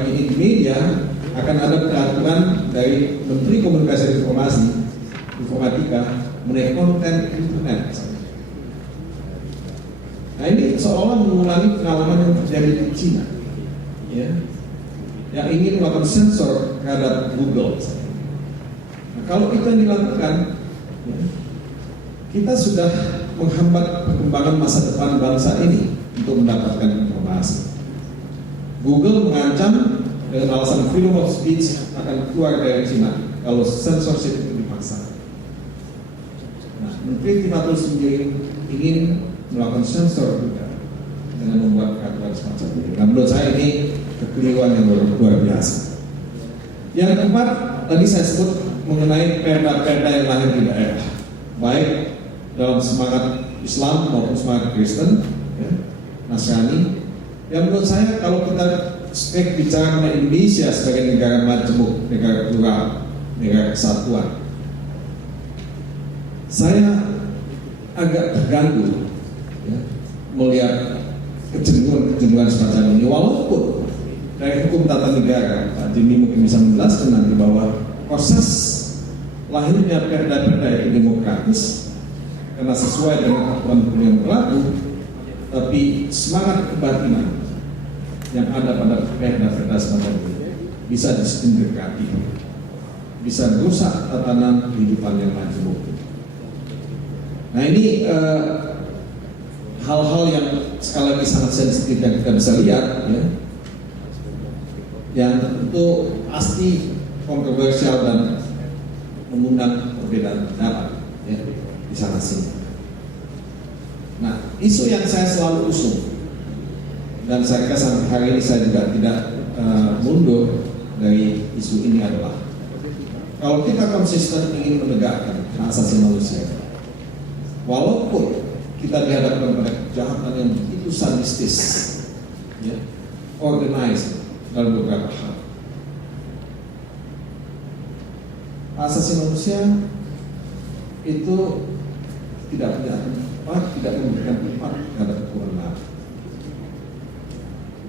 pagi ini di media akan ada peraturan dari Menteri Komunikasi dan Informatika mengenai konten internet. Nah ini seolah mengulangi pengalaman yang terjadi di Cina, ya, yang ingin melakukan sensor terhadap Google. Nah, kalau itu yang dilakukan, ya, kita sudah menghambat perkembangan masa depan bangsa ini untuk mendapatkan informasi. Google mengancam dengan alasan freedom of speech akan keluar dari Cina kalau censorship itu dipaksa. Nah, Menteri Tinatus sendiri ingin melakukan sensor juga dengan membuat peraturan semacam ini. Dan menurut saya ini kekeliruan yang luar biasa. Yang keempat, tadi saya sebut mengenai perda-perda yang lahir di daerah, baik dalam semangat Islam maupun semangat Kristen, ya, Nasrani. Yang menurut saya kalau kita bicara mengenai Indonesia sebagai negara majemuk, negara plural, negara kesatuan, saya agak terganggu, ya, melihat kecenderungan semacam ini. Walaupun dari hukum tata negara, Pak Jimmy mungkin bisa menjelaskan nanti bahwa proses lahirnya perda-perda itu demokratis karena sesuai dengan aturan hukum yang berlaku, tapi semangat kebatinan yang ada pada perda-perda semacam ini bisa disindikati, bisa merusak tatanan kehidupan yang majemuk. Nah ini hal-hal yang sekali lagi sangat sensitif yang kita bisa lihat, ya, yang tentu pasti kontroversial dan mengundang perbedaan pendapat, ya, di sana sini. Nah, isu yang saya selalu usung dan saya kira sampai hari ini saya juga tidak mundur dari isu ini adalah kalau kita konsisten ingin menegakkan hak asasi manusia, walaupun kita dihadapkan pada kejahatan yang begitu sadistis, ya, organized dalam beberapa hal, hak asasi manusia itu tidak punya tempat, tidak memberikan tempat terhadap hukuman mati.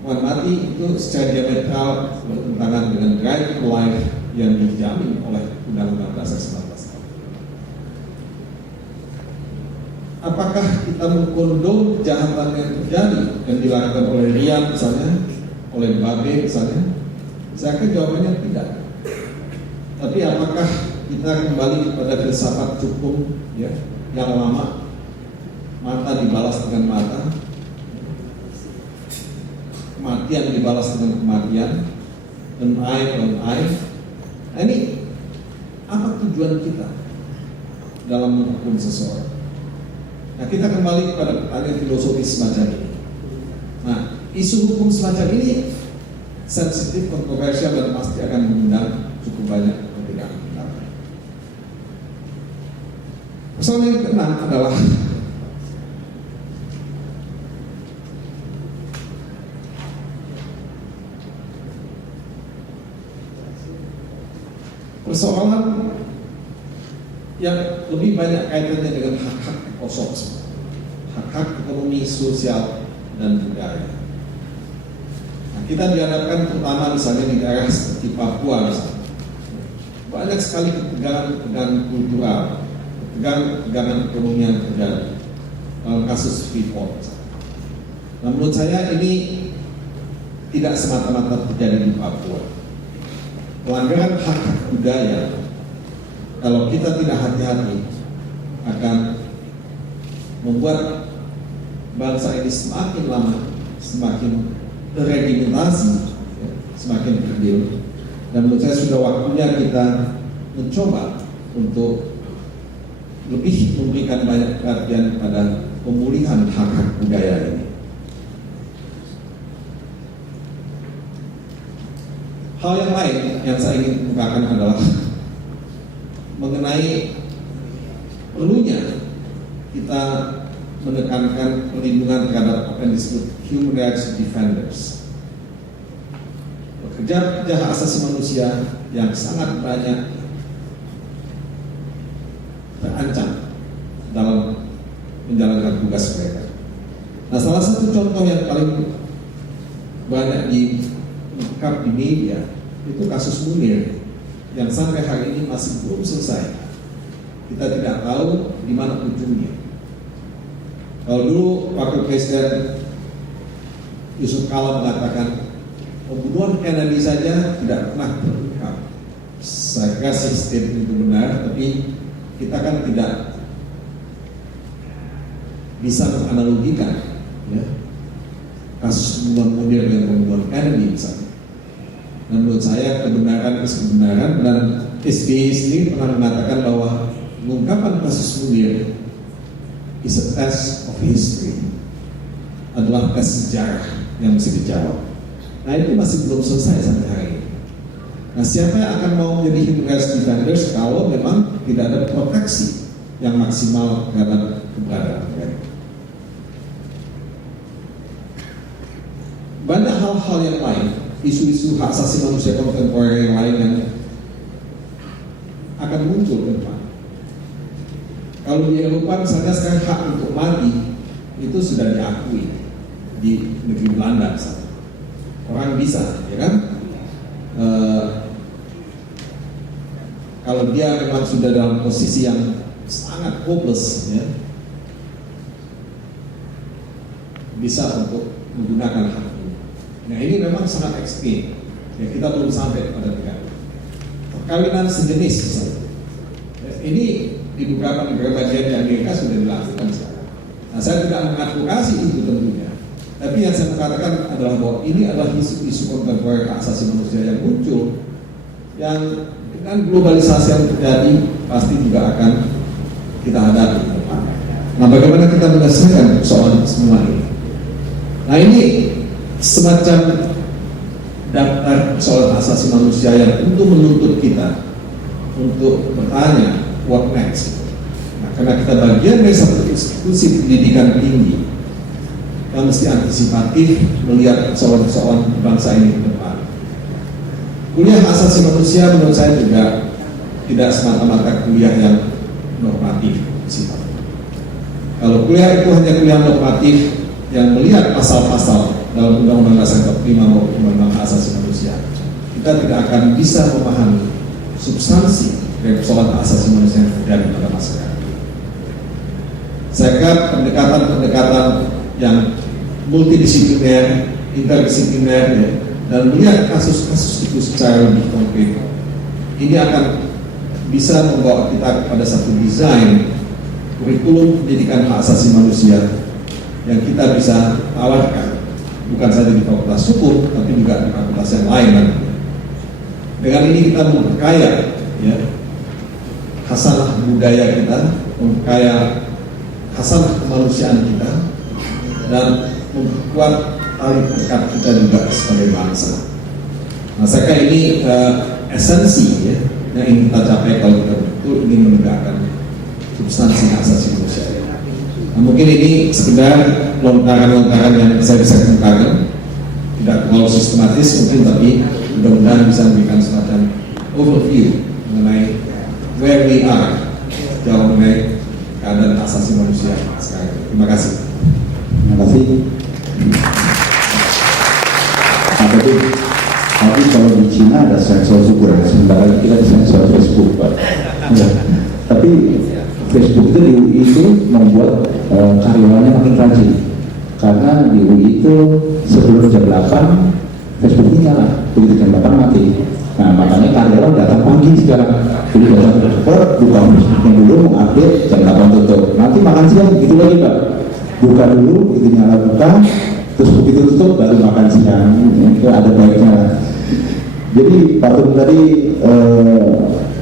Hukuman mati itu secara diametral bertentangan dengan right to life yang dijamin oleh Undang-Undang Dasar 1945. Apakah kita mengkondom kejahatan yang terjadi yang dilakukan oleh Rian misalnya, oleh Babe misalnya? Saya kira jawabannya tidak. Tapi apakah kita kembali kepada filsafat hukum, ya, yang lama, mata dibalas dengan mata, kematian dibalas dengan kematian, an eye on eye? Nah, ini apa tujuan kita dalam menghukum seseorang? Nah, kita kembali kepada pertanyaan filosofis semacam ini. Nah, isu hukum semacam ini sensitif, kontroversial, dan pasti akan mengundang cukup banyak perbedaan pendapat. Persoalan yang keenam adalah persoalan yang lebih banyak kaitannya dengan hak-hak ekososial, hak-hak ekonomi, sosial, dan budaya. Nah, kita dihadapkan terutama misalnya di daerah seperti Papua misalnya, banyak sekali ketegangan kultural, ketegangan ekonomi yang terjadi dalam kasus Freeport. Nah, menurut saya ini tidak semata-mata terjadi di Papua. Pelanggaran hak-hak budaya, kalau kita tidak hati-hati, akan membuat bangsa ini semakin lama semakin terregimentasi, ya, semakin kerdil. Dan menurut saya sudah waktunya kita mencoba untuk lebih memberikan banyak perhatian pada pemulihan hak-hak budaya ini. Hal yang lain yang saya ingin kemukakan adalah mengenai perlunya kita menekankan perlindungan terhadap apa yang disebut human rights defenders, pekerja hak asasi manusia yang sangat banyak terancam dalam menjalankan tugas mereka. Nah, salah satu contoh yang paling banyak lengkap di media itu kasus Munir yang sampai hari ini masih belum selesai. Kita tidak tahu di mana ujungnya. Kalau dulu Wakil Presiden Yusuf Kala mengatakan pembunuhan Kennedy saja tidak pernah terungkap. Saya kira sistem itu benar, tapi kita kan tidak bisa menganalogikan ya, kasus pembunuhan Munir dengan pembunuhan Kennedy misalnya. Dan menurut saya kebenaran dan SBY sendiri pernah mengatakan bahwa pengungkapan kasus Munir is a test of history, adalah tes sejarah yang mesti dijawab. Nah itu masih belum selesai sampai hari ini. Nah siapa yang akan mau menjadi human rights defenders kalau memang tidak ada proteksi yang maksimal terhadap keberadaan mereka? Banyak hal-hal yang lain, isu-isu hak asasi manusia kontemporer yang lain yang akan muncul ke depan. Kalau di Eropa misalnya sekarang hak untuk mati itu sudah diakui di negeri Belanda misalnya. Orang bisa, ya kan? Kalau dia memang sudah dalam posisi yang sangat hopeless, ya, bisa untuk menggunakan hak ini. Nah ini memang sangat ekstrim. Ya, kita belum sampai pada tingkat perkawinan sejenis misalnya. Ya, ini di beberapa negara bagian di Amerika sudah dilakukan sekarang. Nah saya tidak mengadvokasi itu tentunya. Tapi yang saya katakan adalah bahwa ini adalah isu-isu kontemporer hak asasi manusia yang muncul, yang dengan globalisasi yang terjadi pasti juga akan kita hadapi. Nah, bagaimana kita menyelesaikan soal semua ini? Nah, ini semacam daftar soal hak asasi manusia yang untuk menuntut kita untuk bertanya what next. Nah, karena kita bagian dari satu institusi pendidikan tinggi yang mesti antisipatif melihat persoalan-persoalan bangsa ini ke depan. Kuliah hak asasi manusia menurut saya juga tidak semata-mata kuliah yang normatif sifatnya. Kalau kuliah itu hanya kuliah normatif yang melihat pasal-pasal dalam Undang-Undang Dasar 45 maupun Undang-Undang Hak Asasi Manusia, kita tidak akan bisa memahami substansi dari persoalan hak asasi manusia yang terjadi pada masyarakat. Saya kira pendekatan-pendekatan yang multidisipliner, interdisipliner, ya, dan melihat kasus-kasus itu secara lebih konkret, ini akan bisa membawa kita kepada satu desain kurikulum pendidikan hak asasi manusia yang kita bisa tawarkan bukan saja di fakultas hukum, tapi juga di fakultas yang lain nanti. Dengan ini kita memperkaya ya, khasanah budaya kita, memperkaya khasanah kemanusiaan kita, dan memperkuat tali perekat kita juga sebagai bangsa. Nah, saya kira ini esensi ya, yang ingin kita capai kalau kita betul ingin menegakkan substansi hak asasi manusia. Nah, mungkin ini sekedar lontaran-lontaran yang saya bisa kemukakan, tidak terlalu sistematis mungkin, tapi mudah-mudahan bisa memberikan semacam overview mengenai where we are jauh mengenai keadaan hak asasi manusia sekarang. Terima kasih. Terima kasih. Tapi kalau di Cina ada sensor syukur, sebentar lagi kita sensor Facebook, Pak. Ya. Tapi Facebook itu di UI itu membuat karyawannya makin rajin, karena di UI itu sebelum jam 8 Facebook ini nyala, begitu jam 8 mati. Nah makanya karyawan datang pagi sekarang, jadi datang ke kantor, buka Facebooknya dulu, mengupdate, jam 8 tutup. Nanti makan siang gitu lagi, Pak. Buka dulu, begitu nyala buka, terus begitu tutup baru makan siang. Itu ada baiknya. Jadi Pak Tun tadi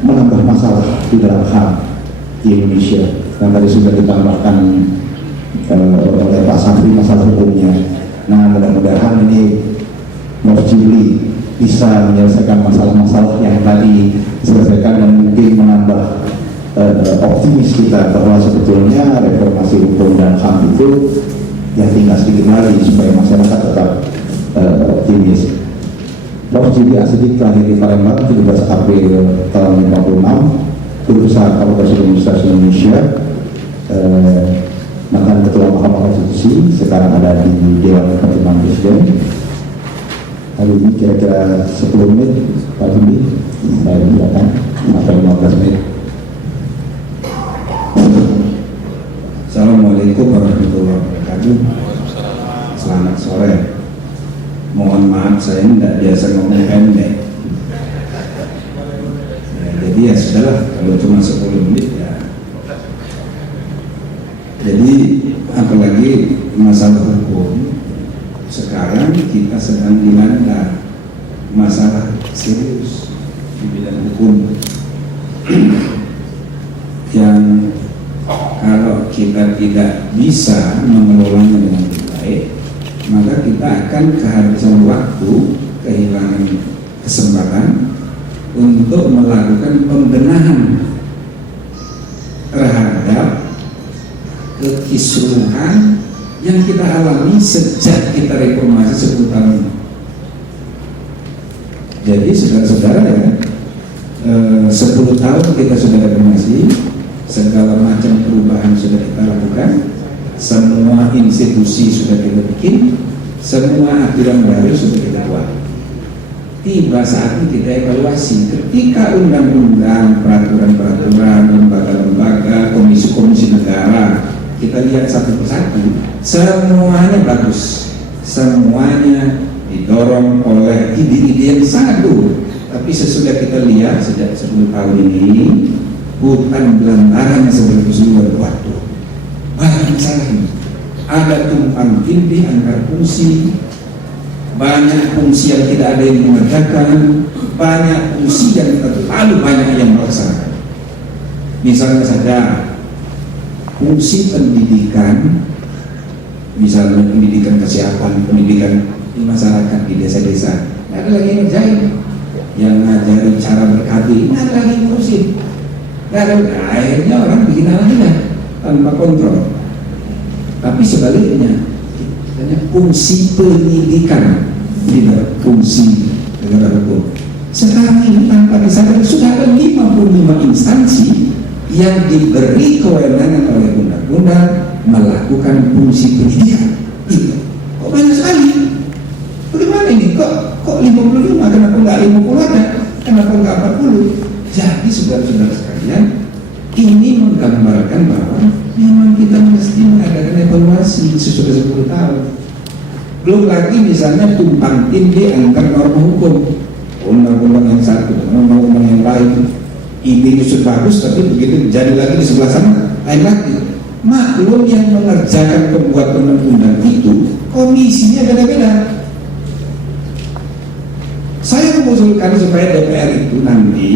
menambah masalah di dalam HAM di Indonesia yang tadi sudah ditambahkan oleh Pak Safri masalah hukumnya. Nah mudah-mudahan ini Juli bisa menyelesaikan masalah-masalah yang tadi diselesaikan dan mungkin menambah optimis kita bahwa sebetulnya reformasi hukum dan HAM itu ya tinggal sedikit lagi supaya masyarakat tetap optimis. Prof. Juli Asidik terakhir di Palembang 17 April tahun 56, Guru Besar Fakultas Hukum Universitas Indonesia, mantan Ketua Mahkamah Konstitusi, sekarang ada di Dewan Pertimbangan Presiden. Hari ini kira-kira 10 menit Pak Jimli, saya silakan sampai 15 menit. Assalamualaikum warahmatullahi wabarakatuh. Selamat sore. Mohon maaf saya tidak biasa ngomong pendek. Ya, jadi ya sudahlah, kalau cuma 10 menit ya. Jadi apalagi masalah hukum, sekarang kita sedang dilanda masalah serius di bidang hukum yang kalau kita tidak bisa mengelolanya dengan baik, maka kita akan kehabisan waktu, kehilangan kesempatan untuk melakukan pembenahan terhadap kekisruhan yang kita alami sejak kita reformasi 10 tahun. Jadi saudara-saudara ya, 10 tahun kita sudah reformasi, segala macam perubahan sudah kita lakukan, semua institusi sudah kita bikin, semua aturan baru sudah kita buat. Tiba saatnya kita evaluasi ketika undang-undang, peraturan-peraturan, lembaga-lembaga, komisi-komisi negara kita lihat satu persatu, semuanya bagus, semuanya didorong oleh ide-ide yang satu. Tapi sesudah kita lihat sejak 10 tahun ini, hutan belantaran seperti sumber waktu. Banyak masalah ini. Ada tumpang tindih antar fungsi, banyak fungsi yang tidak ada yang mengerjakan, banyak fungsi yang terlalu banyak yang melaksanakan. Misalnya saja fungsi pendidikan, misalnya pendidikan kesehatan, pendidikan di masyarakat, di desa-desa, nggak ada lagi yang ngerjain. Yang ngajarin cara ber-KB, nggak ada lagi yang ngurusin. Nggak ada, akhirnya orang bikin aja tanpa kontrol. Tapi sebaliknya, fungsi pendidikan tidak fungsi negara hukum. Sekarang ini tanpa disadari sudah ada 55 instansi yang diberi kewenangan oleh undang-undang melakukan fungsi pendidikan. Kok banyak sekali? Bagaimana ini? Kok 55? Kenapa nggak 50 ada? Kenapa nggak 40? Jadi saudara-saudara sekalian, ini menggambarkan bahwa memang kita mesti mengadakan evaluasi sesudah 10 tahun. Belum lagi misalnya tumpang tindih antar norma hukum, undang-undang yang satu, undang-undang yang lain. Ini sudah bagus, tapi begitu jadi lagi di sebelah sana, lain lagi. Maklum yang mengerjakan pembuat undang-undang itu komisinya beda-beda. Saya mengusulkan supaya DPR itu nanti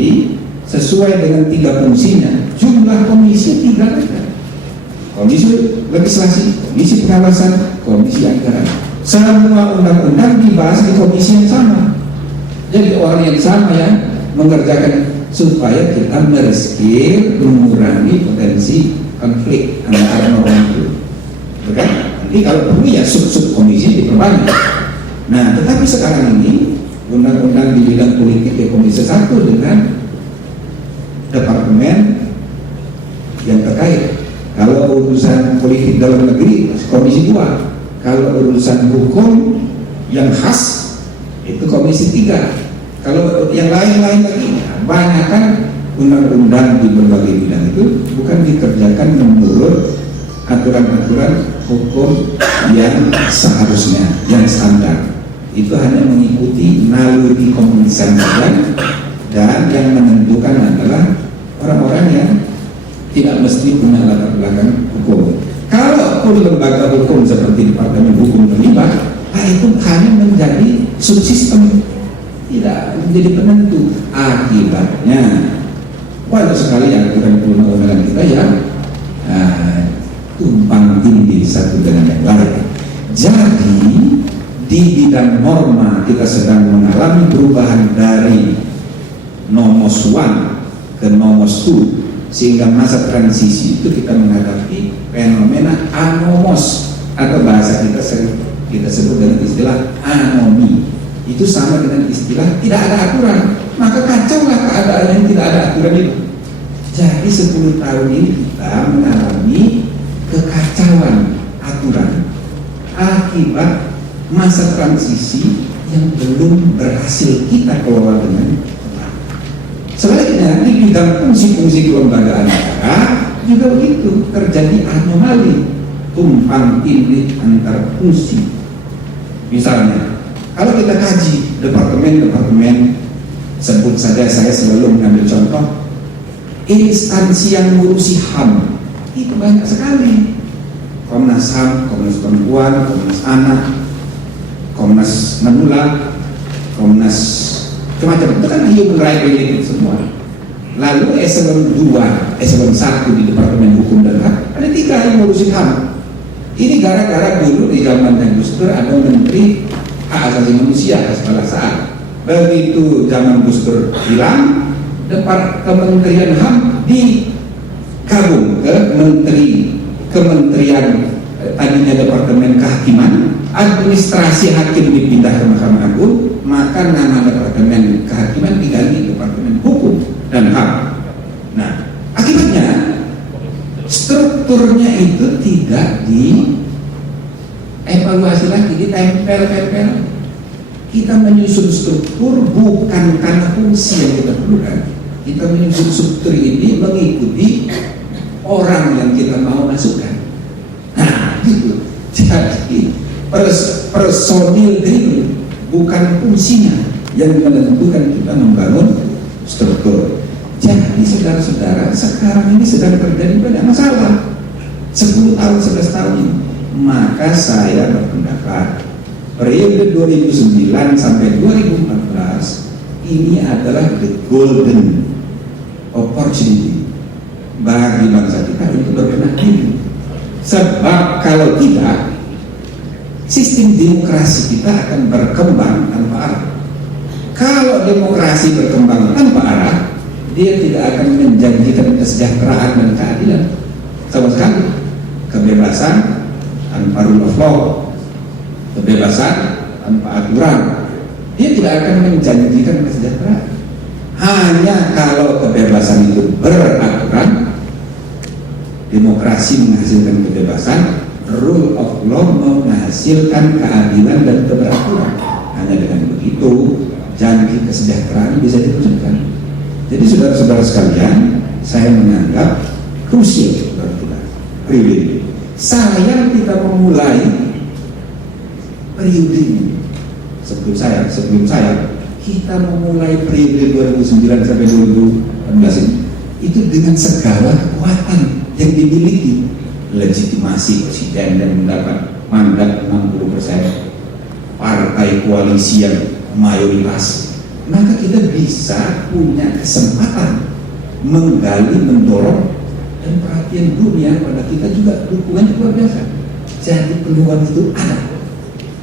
sesuai dengan 3 fungsinya, jumlah komisi 3 beda. Komisi legislasi, komisi pengawasan, komisi anggaran. Semua undang-undang dibahas di komisi yang sama. Jadi orang yang sama yang mengerjakan, supaya kita mereskill, mengurangi potensi konflik antara norma itu. Bukan? Nanti kalau perlu ya sub-sub komisi diperbanyak. Nah, tetapi sekarang ini undang-undang di bidang politik ya komisi 1 dengan departemen yang terkait. Kalau urusan politik dalam negeri komisi 2. Kalau urusan hukum yang khas itu komisi 3. Kalau yang lain-lain lagi, banyak kan undang-undang di berbagai bidang itu bukan dikerjakan menurut aturan-aturan hukum yang seharusnya, yang standar. Itu hanya mengikuti naluri komunisan saja, dan yang menentukan adalah orang-orang yang tidak mesti punya latar belakang hukum. Kalaupun lembaga hukum seperti Departemen Hukum terlibat, itu hanya menjadi subsistem, tidak menjadi penentu. Akibatnya banyak sekali aturan perundang-undangan kita yang tumpang tindih satu dengan yang lain. Jadi di bidang norma kita sedang mengalami perubahan dari nomos 1 ke nomos 2, sehingga masa transisi itu kita menghadapi fenomena anomos, atau bahasa kita sebut dengan istilah anomi. Itu sama dengan istilah tidak ada aturan. Maka kacaulah keadaan yang tidak ada aturan itu. Jadi 10 tahun ini kita mengalami kekacauan aturan akibat masa transisi yang belum berhasil kita kelola dengan benar. Sebaliknya di bidang fungsi-fungsi kelembagaan negara juga begitu, terjadi anomali tumpang tindih antar fungsi. Misalnya, kalau kita kaji departemen-departemen, sebut saja, saya selalu mengambil contoh instansi yang ngurusi HAM, itu banyak sekali. Komnas HAM, Komnas Perempuan, Komnas Anak, Komnas Manula, Komnas macam-macam, itu kan human rights related semua. Lalu eselon 2, eselon 1 di Departemen Hukum dan Hak, ada 3 yang ngurusin HAM. Ini gara-gara dulu di zaman Gus Dur ada Menteri Hak Asasi Manusia pada saat. Begitu zaman Gus Dur hilang, Kementerian HAM digabung ke Kementerian tadinya Departemen Kehakiman, administrasi hakim dipindah ke Mahkamah Agung, maka nama Departemen Kehakiman diganti Departemen Hukum dan HAM. Nah, akibatnya strukturnya itu tidak dievaluasi lagi, ditempel-tempel. Kita menyusun struktur bukan karena fungsi yang kita perlukan. Kita menyusun struktur ini mengikuti orang yang kita mau masukkan. Nah, gitu. Jadi personil ini bukan fungsinya yang menentukan kita membangun struktur. Jadi saudara-saudara, sekarang ini sedang terjadi banyak masalah. 10 tahun, 11 tahun ini. Maka saya berpendapat periode 2009 sampai 2014 ini adalah the golden opportunity bagi bangsa kita untuk berbenah diri. Sebab kalau tidak, sistem demokrasi kita akan berkembang tanpa arah. Kalau demokrasi berkembang tanpa arah, dia tidak akan menjanjikan kesejahteraan dan keadilan sama sekali. Kebebasan tanpa rule of law, kebebasan tanpa aturan, dia tidak akan menjanjikan kesejahteraan. Hanya kalau kebebasan itu beraturan, demokrasi menghasilkan kebebasan, rule of law menghasilkan keadilan dan keberaturan. Hanya dengan begitu janji kesejahteraan bisa diwujudkan. Jadi saudara-saudara sekalian, saya menganggap krusial bagi kita periode ini. Sayang kita memulai periode ini sebelum saya kita memulai periode 2009 sampai 2014 ini itu dengan segala kekuatan yang dimiliki, legitimasi presiden dan mendapat mandat 60%, partai koalisi yang mayoritas, maka kita bisa punya kesempatan menggali, mendorong, dan perhatian dunia pada kita juga dukungan luar biasa. Jadi peluang itu ada.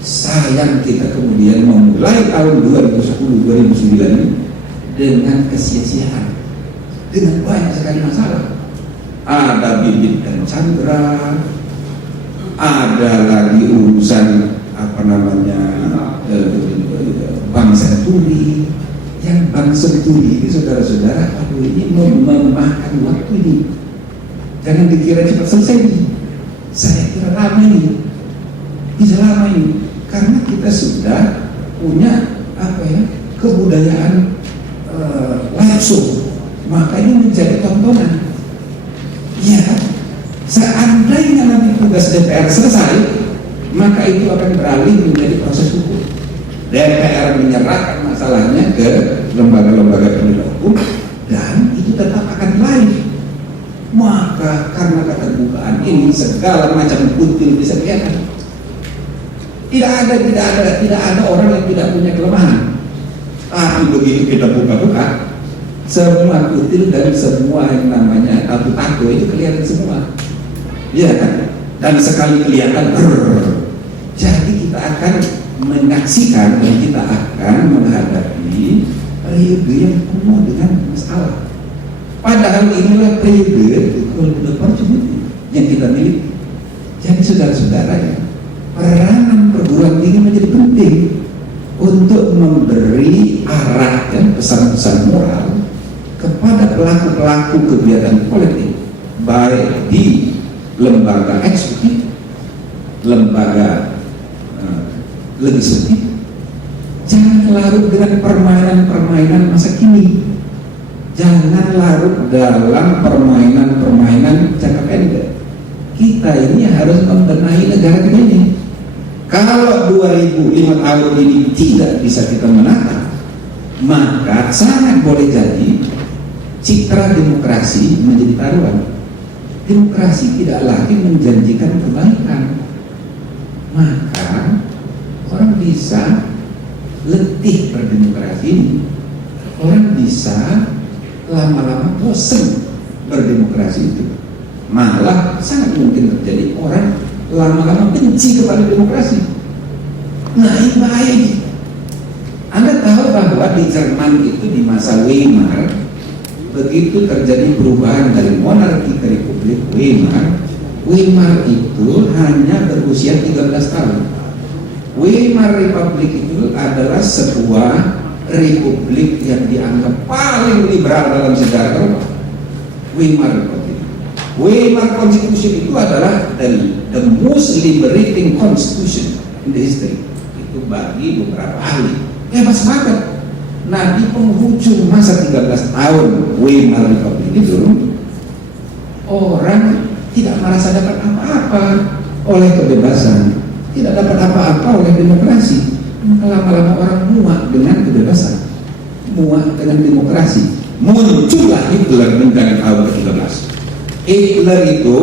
Sayang kita kemudian memulai tahun 2010-2009 ini dengan kesia-siaan, dengan banyak sekali masalah. Ada Bibit dan Chandra, ada lagi urusan Bank Senturi, yang Bank Senturi ini saudara-saudara, aduh ini memakan waktu ini. Jangan dikira cepat selesai ini. Saya kira lama ini, bisa lama ini, karena kita sudah punya kebudayaan live show, maka ini menjadi tontonan. Ya, seandainya nanti tugas DPR selesai, maka itu akan beralih menjadi proses hukum. DPR menyerahkan masalahnya ke lembaga-lembaga penegak hukum dan itu tetap akan live. Maka karena keterbukaan ini segala macam kutil bisa kelihatan. Tidak ada orang yang tidak punya kelemahan. Tapi begitu kita buka-buka, semua kutil dan semua yang namanya tato-tato itu kelihatan semua. Iya kan? Dan sekali kelihatan, jadi kita akan menyaksikan dan kita akan menghadapi periode yang penuh dengan masalah. Padahal inilah periode golden opportunity yang kita miliki. Jadi saudara-saudara ya, peranan perguruan tinggi menjadi penting untuk memberi arah dan pesan-pesan moral kepada pelaku-pelaku kegiatan politik, baik di lembaga eksekutif, lembaga legislatif, Jangan larut dengan permainan-permainan masa kini. Jangan larut dalam permainan-permainan jangka pendek. Kita ini harus membenahi negara kita ini. Kalau 2005 tahun ini tidak bisa kita menata, maka sangat boleh jadi citra demokrasi menjadi taruhan. Demokrasi tidak lagi menjanjikan kebaikan. Maka orang bisa letih berdemokrasi ini. Orang bisa lama-lama bosan berdemokrasi itu. Malah sangat mungkin terjadi orang lama-lama benci kepada demokrasi. Nah, ini bahaya ini. Anda tahu bahwa di Jerman itu di masa Weimar, begitu terjadi perubahan dari monarki ke republik Weimar itu hanya berusia 13 tahun. Weimar Republik itu adalah sebuah republik yang dianggap paling liberal dalam sejarah Eropa. Weimar Republik. Weimar Constitution itu adalah the most liberating constitution in the history. Itu bagi beberapa ahli. Hebat banget. Nah, di penghujung masa 13 tahun Weimar Republik itu, orang tidak merasa dapat apa-apa oleh kebebasan, tidak dapat apa-apa oleh demokrasi. Lama-lama orang muak dengan kebebasan, muak dengan demokrasi. Muncullah Hitler dengan tahun ke-13. Hitler itu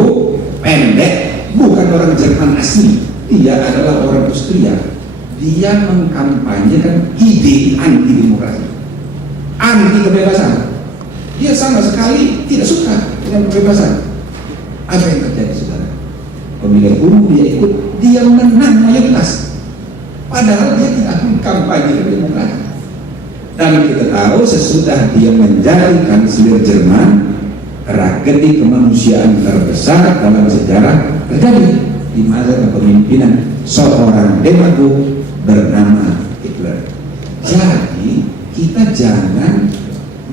pendek, bukan orang Jerman asli. Dia adalah orang Austria. Dia mengkampanyekan ide anti demokrasi, anti kebebasan. Dia sama sekali tidak suka dengan kebebasan. Apa yang terjadi, saudara? Pemilihan umum dia ikut, dia menang mayoritas. Padahal dia tidak mengkampanyekan demokrasi. Dan kita tahu sesudah dia menjadi kanselir Jerman, tragedi kemanusiaan terbesar dalam sejarah terjadi di masa kepemimpinan seorang demagog bernama Hitler. Jadi kita jangan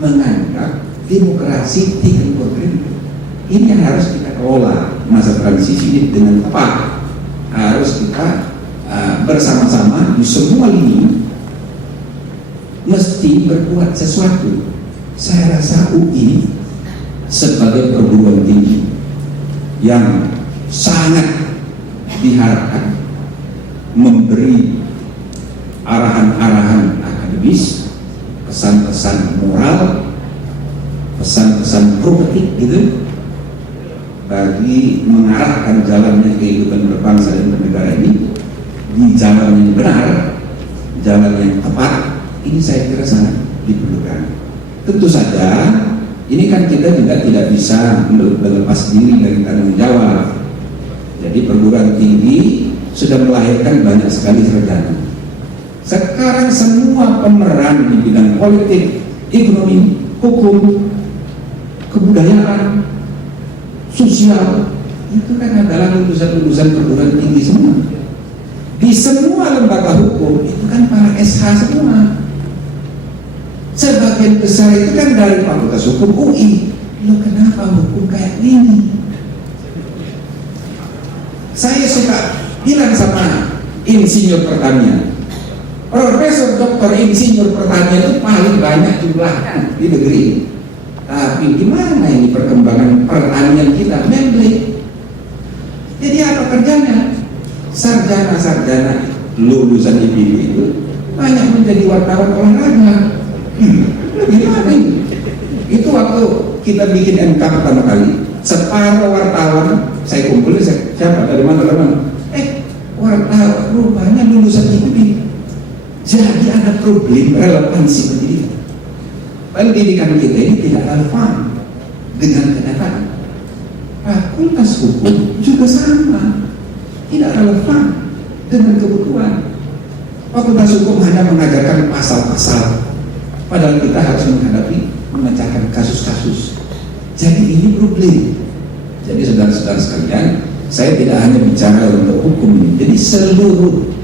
menganggap demokrasi tidak berguna. Ini yang harus kita kelola masa transisi ini dengan tepat. Harus kita bersama-sama di semua lini mesti berbuat sesuatu. Saya rasa UI sebagai perguruan tinggi yang sangat diharapkan memberi arahan-arahan akademis, pesan-pesan moral, pesan-pesan prophetik gitu, bagi mengarahkan jalannya kehidupan berbangsa dan bernegara ini di jalan yang benar, jalan yang tepat. Ini saya kira sangat diperlukan. Tentu saja ini kan kita juga tidak bisa melepas diri dari tanggung jawab. Jadi perguruan tinggi sudah melahirkan banyak sekali sarjana. Sekarang semua pemeran di bidang politik, ekonomi, hukum, kebudayaan, sosial itu kan adalah lulusan-lulusan perguruan tinggi semua. Di semua lembaga hukum itu kan para SH semua. Sebagian besar itu kan dari Fakultas Hukum UI. Loh, kenapa hukum kayak gini? Saya suka bilang sama insinyur pertanian, Profesor Doktor Insinyur Pertanian itu paling banyak jumlahnya di negeri ini. Tapi gimana ini perkembangan pertanian kita? Membleh. Jadi apa kerjanya? Sarjana-sarjana lulusan IPB itu banyak menjadi wartawan olahraga. Gimana ini? Itu waktu kita bikin MK pertama kali, separuh wartawan saya kumpulin, siapa dari mana? Wartawan rupanya lulusan IPB. Jadi ada problem relevansi pendidikan. Pendidikan kita ini tidak relevan dengan kenyataan. Fakultas Hukum juga sama, tidak relevan dengan kebutuhan. Fakultas Hukum hanya mengajarkan pasal-pasal, padahal kita harus memecahkan kasus-kasus. Jadi ini problem. Jadi saudara-saudara sekalian, saya tidak hanya bicara untuk hukum ini. Jadi seluruh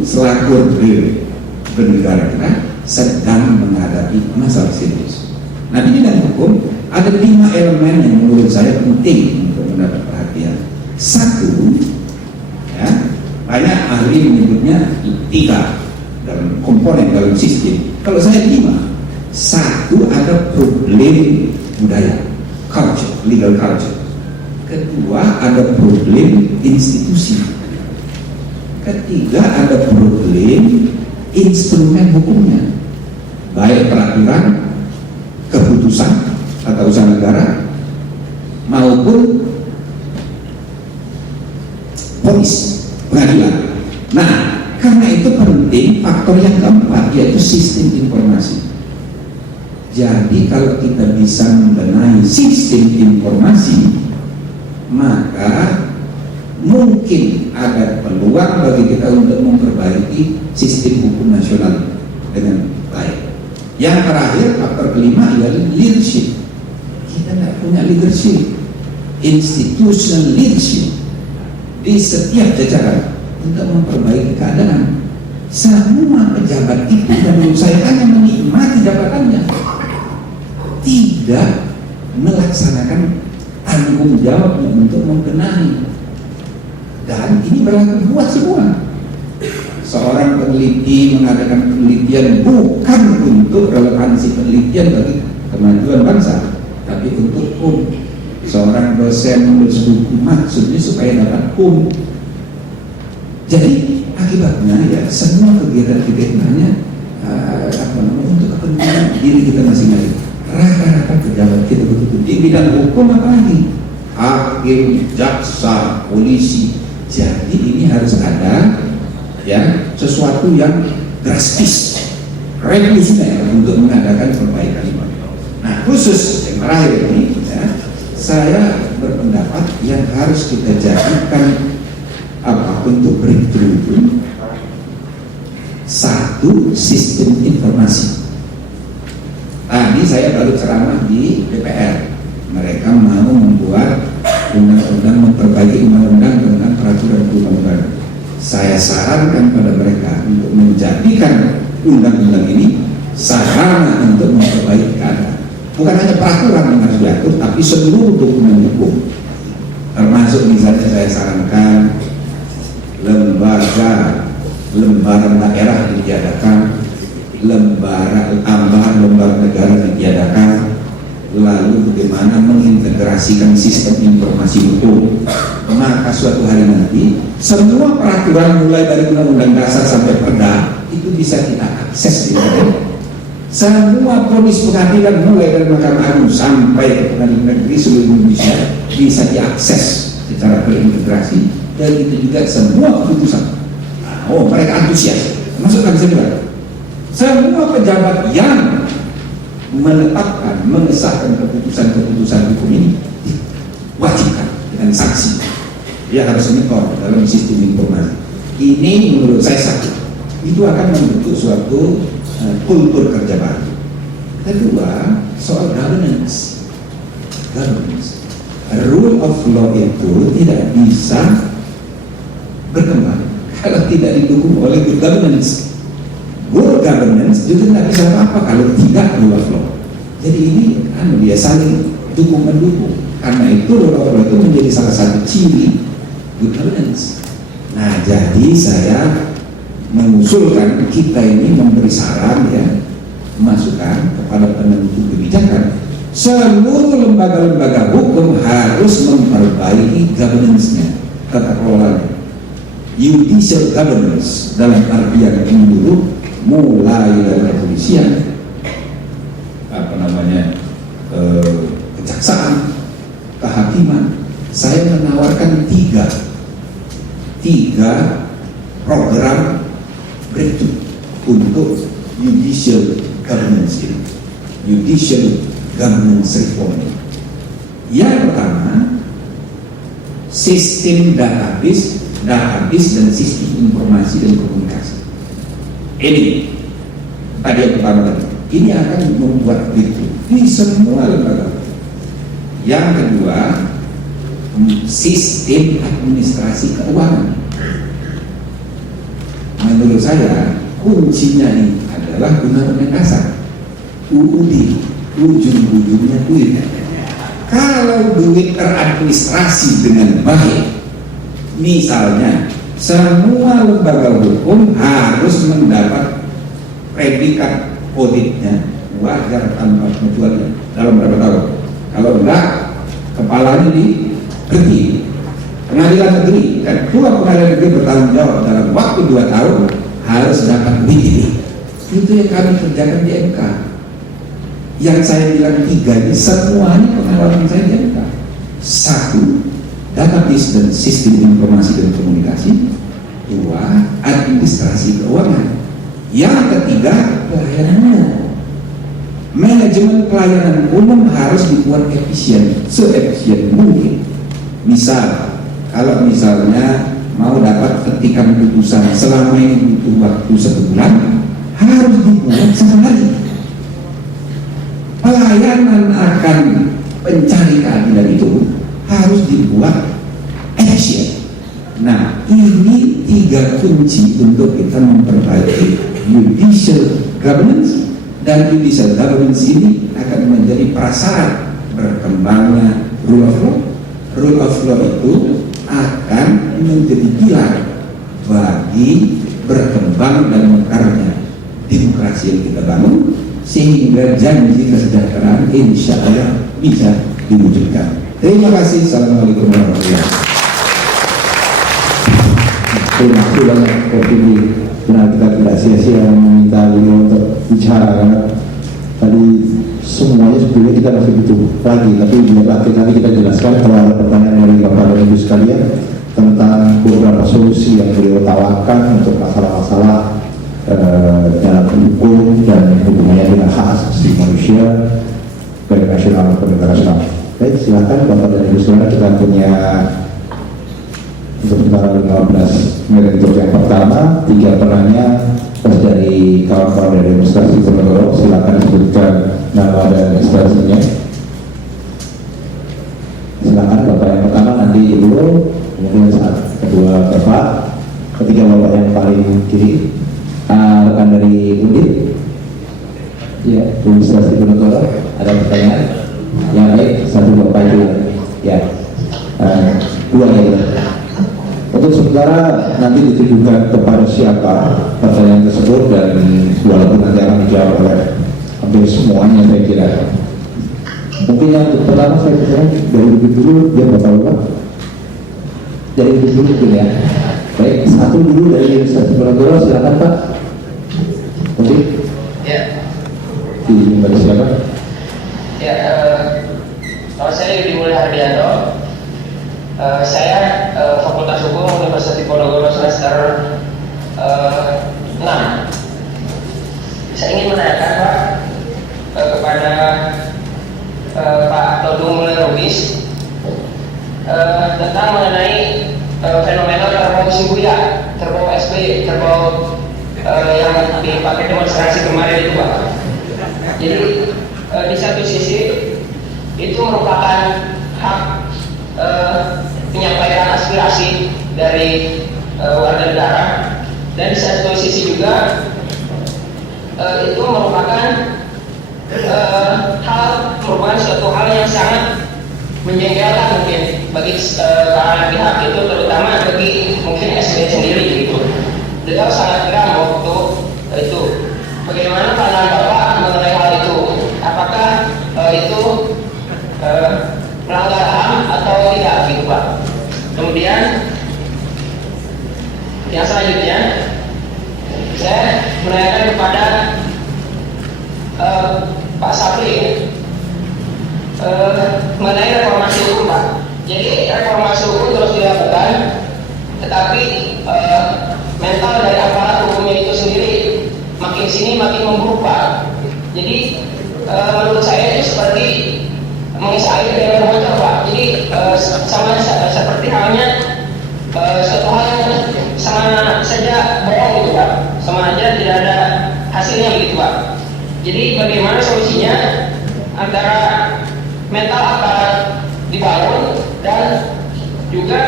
selaku bernegara kita sedang menghadapi masalah serius. Nah, di bidang hukum ada 5 elemen yang menurut saya penting untuk mendapat perhatian. Satu, ya, banyak ahli menyebutnya etika dalam komponen dalam sistem. Kalau saya 5, satu ada problem budaya, culture, legal culture. Kedua ada problem institusi. Ketiga ada problem instrumen hukumnya, baik peraturan, keputusan tata usaha negara maupun polis, pengadilan. Nah, karena itu penting faktor yang keempat, yaitu sistem informasi. Jadi kalau kita bisa membenahi sistem informasi, maka mungkin ada peluang bagi kita untuk memperbaiki sistem hukum nasional dengan baik. Yang terakhir, faktor kelima adalah leadership. Kita tidak punya leadership, institutional leadership di setiap jajaran untuk memperbaiki keadaan. Semua pejabat itu, dan menurut saya, hanya menikmati jabatannya, tidak melaksanakan tanggung jawabnya untuk membenahi. Dan ini berlaku buat semua. Seorang peneliti mengadakan penelitian bukan untuk relevansi penelitian bagi kemajuan bangsa, tapi untuk hukum. Seorang dosen menulis buku maksudnya supaya dapat hukum. Jadi akibatnya ya semua kegiatan-kegiatannya untuk kepentingan diri kita masing-masing. Rata-rata pejabat kita begitu di bidang hukum, apalagi hakim, jaksa, polisi. Jadi ini harus ada ya sesuatu yang drastis, revolusioner untuk mengadakan perbaikan. Nah, khusus yang terakhir ini ya, saya berpendapat yang harus kita jadikan untuk breakthrough itu, satu, sistem informasi. Tadi saya baru ceramah di DPR, mereka mau membuat undang-undang, memperbaiki undang-undang dengan peraturan perundang-undangan. Saya sarankan pada mereka untuk menjadikan undang-undang ini sarana untuk memperbaiki keadaan. Bukan hanya peraturan yang harus diatur, tapi seluruh dokumen hukum. Termasuk misalnya saya sarankan lembaran daerah ditiadakan, lembaga negara ditiadakan, lalu bagaimana mengintegrasikan sistem informasi hukum. Maka suatu hari nanti semua peraturan mulai dari undang-undang dasar sampai perda itu bisa kita akses di internet. Semua ponis pengadilan mulai dari Mahkamah Agung sampai ke pengadilan negeri seluruh Indonesia bisa diakses secara terintegrasi, dan itu juga semua keputusan. Mereka antusias, termasuk kami sendiri. Semua pejabat yang menetapkan, mengesahkan keputusan-keputusan hukum ini wajibkan dengan saksi. Dia harus menyetor dalam sistem informasi. Ini menurut saya satu, itu akan membentuk suatu kultur kerja baru. Kedua, soal governance. Rule of law itu tidak bisa berkembang kalau tidak didukung oleh good governance. Good governance juga tidak bisa apa-apa kalau tidak rule of law. Jadi ini dia saling dukung-mendukung. Karena itu rule of law itu menjadi salah satu ciri good governance. Nah, jadi saya mengusulkan kita ini memberi saran ya, masukan kepada penentu kebijakan. Seluruh lembaga-lembaga hukum harus memperbaiki governance-nya, tata kelolanya. Judicial governance dalam artian menyeluruh, mulai dari kepolisian, kejaksaan, kehakiman. Saya menawarkan tiga program breakthrough untuk judicial governance ini, judicial governance reform. Yang pertama, sistem database dan sistem informasi dan komunikasi. Ini tadi yang pertama tadi. Ini akan membuat breakthrough di semua lembaga. Yang kedua, sistem administrasi keuangan. Menurut saya kuncinya ini adalah undang-undang dasar, UUD, ujung-ujungnya duit. Kalau duit teradministrasi dengan baik, misalnya semua lembaga hukum harus mendapat predikat auditnya wajar tanpa kecuali dalam berapa tahun. Kalau enggak, kepalanya diganti. Pengadilan negeri, ketua pengadilan negeri bertanggung jawab dalam waktu 2 tahun harus dapat duit. Itu yang kami kerjakan di MK. Yang saya bilang 3 ini semuanya pengalaman saya di MK. 1, database dan sistem informasi dan komunikasi. 2, administrasi keuangan. Yang ketiga, pelayanan umum. Manajemen pelayanan umum harus dibuat efisien, seefisien mungkin. Misal, kalau misalnya mau dapat petikan putusan selama ini butuh waktu 1 bulan, harus dibuat sehari. Pelayanan akan pencari keadilan itu harus dibuat efisien. Nah, ini 3 kunci untuk kita memperbaiki judicial governance, dan judicial governance ini akan menjadi prasyarat berkembangnya rule of law. Rule of law itu akan menjadi pilar bagi berkembang dan mekarnya demokrasi yang kita bangun, sehingga janji kesejahteraan insya Allah bisa diwujudkan. Terima kasih. Assalamualaikum warahmatullahi wabarakatuh. Terima kasih banyak Prof. Fidli. Benar, kita tidak sia-sia meminta beliau untuk bicara, karena tadi semuanya sebetulnya kita masih butuh lagi, tapi biarlah nanti kita jelaskan kalau ada pertanyaan dari Bapak dan Ibu sekalian tentang beberapa solusi yang beliau tawarkan untuk masalah-masalah dalam hukum dan hubungannya dengan hak asasi manusia baik nasional maupun internasional. Baik, silakan Bapak dan Ibu sekalian, kita punya untuk sementara 15 menit untuk yang pertama. 3 penanya dari kawan-kawan dari Universitas Diponegoro. Silakan sebutkan nama dan instansinya. Silakan Bapak yang pertama, nanti dulu, kemudian saat kedua Bapak, ketiga Bapak yang paling kiri. Rekan dari Undip, ya, Universitas Diponegoro, ada pertanyaan? Ya, baik, 1 Bapak itu, ya, 2 ya. Untuk sementara nanti ditujukan kepada siapa pertanyaan tersebut, dan walaupun nanti akan dijawab oleh hampir semuanya saya kira. Mungkin yang pertama saya kira dari ibu dulu, dia Bapak-Bapak. Dari ibu dulu mungkin ya. Baik, 1 dulu dari Universitas Diponegoro, silakan Pak. Oke. Ya. Dari siapa? Ya, kalau saya Yudi Mulya Hardianto. Saya Fakultas Hukum Universitas Diponegoro semester 6. Saya ingin menanyakan Pak kepada Pak Todung Mulya Lubis tentang mengenai fenomena kerbau Shibuya, kerbau SBY, kerbau yang dipakai demonstrasi kemarin itu Pak. Jadi di satu sisi itu merupakan hak menyampaikan aspirasi dari warga negara, dan di satu sisi juga itu merupakan merupakan suatu hal yang sangat menjengkelkan mungkin bagi kalangan pihak itu, terutama bagi mungkin SBY sendiri gitu. Beliau sangat geram waktu itu. Bagaimana pandangan Bapak mengenai hal itu? Apakah itu melanggar HAM atau tidak gitu Pak? Kemudian yang selanjutnya saya menanyakan kepada Pak Sapri mengenai reformasi hukum Pak. Jadi reformasi hukum terus dilakukan, tetapi mental dari aparat hukumnya itu sendiri makin sini makin memburuk Pak. Jadi menurut saya itu seperti mengisi air dengan bocor Pak. Jadi sama seperti halnya suatu hal yang sama saja bohong gitu Pak, sama aja tidak ada hasilnya begitu Pak. Jadi bagaimana solusinya antara mental aparat dibangun dan juga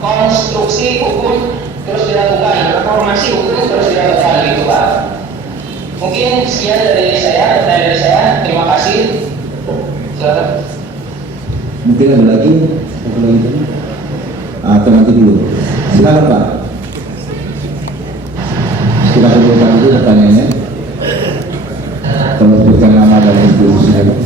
konstruksi hukum terus dilakukan, reformasi hukum terus dilakukan gitu Pak. Mungkin sekian dari saya, terima kasih. Mungkin ada lagi? Atau nanti dulu? Silakan Pak. Silakan dulu Pak, dulu pertanyaannya. diskusinya Pak.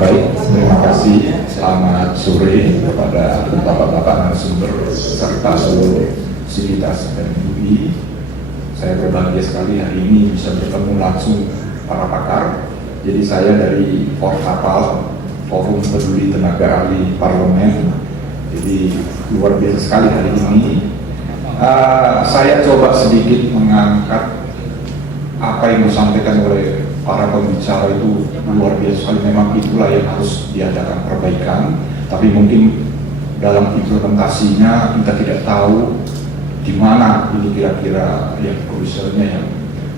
Baik, terima kasih. Selamat sore kepada bapak-bapak narasumber serta seluruh sivitas FMUI. Saya berbahagia sekali hari ini bisa bertemu langsung para pakar. Jadi saya dari Forkapal, Forum Peduli Tenaga Ahli Parlemen. Jadi luar biasa sekali hari ini. Saya coba sedikit mengangkat apa yang disampaikan oleh para pembicara itu luar biasa sekali. Memang itulah yang harus diadakan perbaikan. Tapi mungkin dalam implementasinya kita tidak tahu di mana ini kira-kira yang krusialnya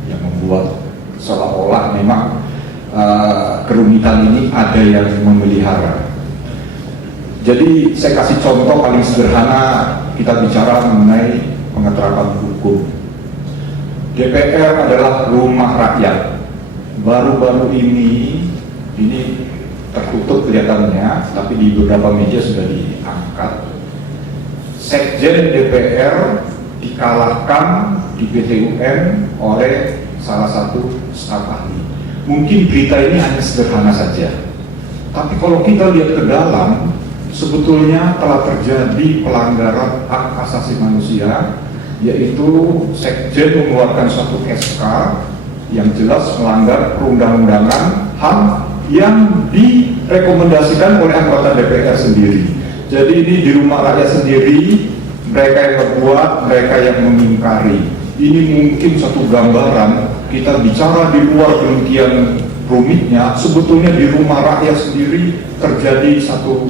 yang membuat seolah-olah memang kerumitan ini ada yang memelihara. Jadi saya kasih contoh paling sederhana, kita bicara mengenai pengeterapan hukum. DPR adalah rumah rakyat. Baru-baru ini tertutup kelihatannya, tapi di beberapa media sudah diangkat. Sekjen DPR dikalahkan di PT UN oleh salah satu staf ahli. Mungkin berita ini hanya sederhana saja, tapi kalau kita lihat ke dalam, sebetulnya telah terjadi pelanggaran hak asasi manusia, yaitu Sekjen mengeluarkan suatu SK yang jelas melanggar perundang-undangan HAM yang direkomendasikan oleh anggota DPR sendiri. Jadi ini di rumah rakyat sendiri, mereka yang berbuat, mereka yang mengingkari. Ini mungkin satu gambaran, kita bicara di luar demikian rumitnya, sebetulnya di rumah rakyat sendiri terjadi satu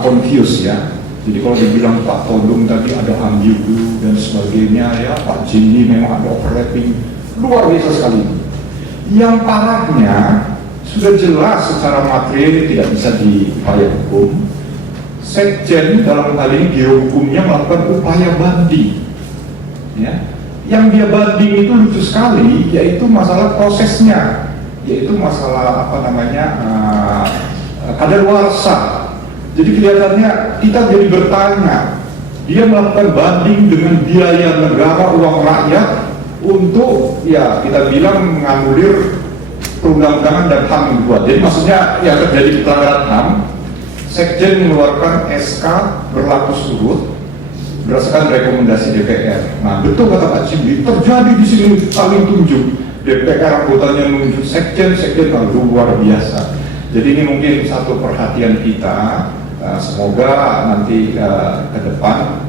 confuse ya. Jadi kalau dibilang Pak Todung tadi ada ambigu dan sebagainya ya, Pak Jimmy memang ada overlapping, luar biasa sekali. Yang parahnya sudah jelas secara materi tidak bisa diupaya hukum. Sekjen dalam hal ini biro hukumnya melakukan upaya banding. Ya. Yang dia banding itu lucu sekali, yaitu masalah prosesnya, yaitu masalah kadaluarsa. Jadi kelihatannya kita jadi bertanya, dia melakukan banding dengan biaya negara, uang rakyat untuk ya kita bilang menganulir perundang-undangan dan HAM yang dibuat. Jadi maksudnya ya terjadi pelanggaran HAM, Sekjen mengeluarkan SK berlaku surut berdasarkan rekomendasi DPR. Nah betul kata Pak Jimli, terjadi di sini saling tunjuk. DPR anggotanya menunjuk Sekjen luar biasa. Jadi ini mungkin satu perhatian kita. Semoga nanti ke depan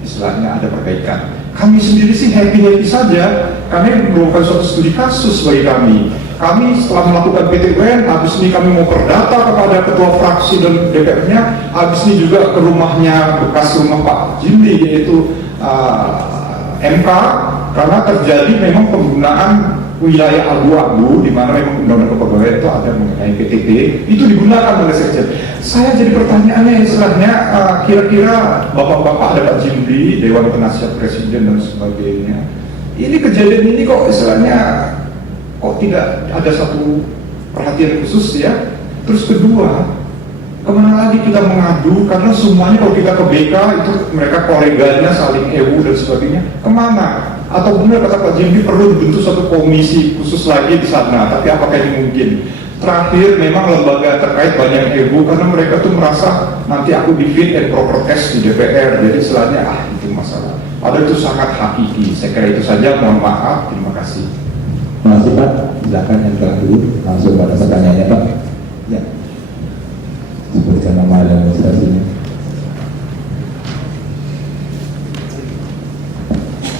istilahnya ada perbaikan. Kami sendiri sih happy saja, karena merupakan suatu studi kasus bagi kami. Kami setelah melakukan PT UN, habis ini kami mau perdata kepada ketua fraksi dan DPR-nya, habis ini juga ke rumahnya, bekas rumah Pak Jimli, yaitu MK, karena terjadi memang penggunaan wilayah abu-abu di mana memang undang-undang kepegawaian itu ada mengenai PTP, itu digunakan oleh Sekjen. Saya jadi pertanyaannya istilahnya kira-kira bapak-bapak ada Pak Jimli, Dewan Penasihat Presiden dan sebagainya. Ini kejadian ini kok istilahnya kok tidak ada satu perhatian khusus ya. Terus kedua, kemana lagi kita mengadu, karena semuanya kalau kita ke BK itu mereka koleganya saling ewu dan sebagainya, kemana? Atau benar kata Pak Jimli perlu dibentuk satu komisi khusus lagi di sana, tapi apakah ini mungkin? Terakhir memang lembaga terkait banyak ewu karena mereka tuh merasa nanti aku di fit and proper test di DPR, jadi istilahnya itu masalah. Padahal itu sangat hakiki. Saya kira itu saja, mohon maaf, terima kasih. Terima kasih Pak, silakan yang telah dulu langsung pada pertanyaannya Pak. Ya. Sebutkan nama dan administrasinya.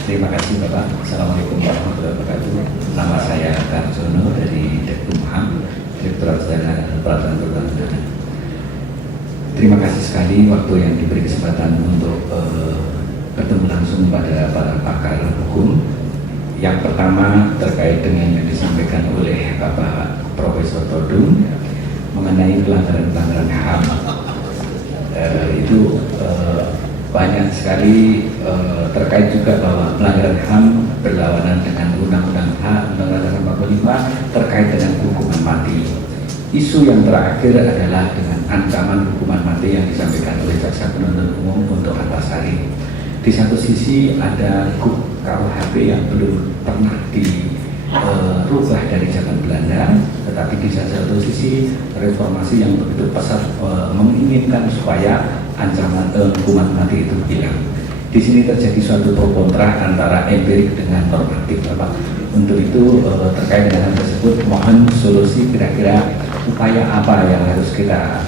Terima kasih Bapak. Assalamualaikum warahmatullahi wabarakatuh. Nama saya Karjono dari Dekumham, Direktorat Jenderal Peraturan Perundang-undangan. Terima kasih sekali waktu yang diberi kesempatan untuk bertemu langsung pada para pakar hukum. Yang pertama terkait dengan yang disampaikan oleh Bapak Profesor Todung mengenai pelanggaran-pelanggaran HAM. Itu banyak sekali terkait juga bahwa pelanggaran HAM berlawanan dengan Undang-Undang Undang-Undang 45 terkait dengan hukuman mati. Isu yang terakhir adalah dengan ancaman hukuman mati yang disampaikan oleh Jaksa Penuntut Umum untuk Antasari. Di satu sisi ada KUHP yang belum pernah rubah dari zaman Belanda, tetapi di satu sisi reformasi yang begitu pesat menginginkan supaya ancaman hukuman mati itu hilang. Di sini terjadi suatu pro kontra antara empirik dengan normatif, Bapak. Untuk itu terkait dengan hal tersebut, mohon solusi kira-kira upaya apa yang harus kita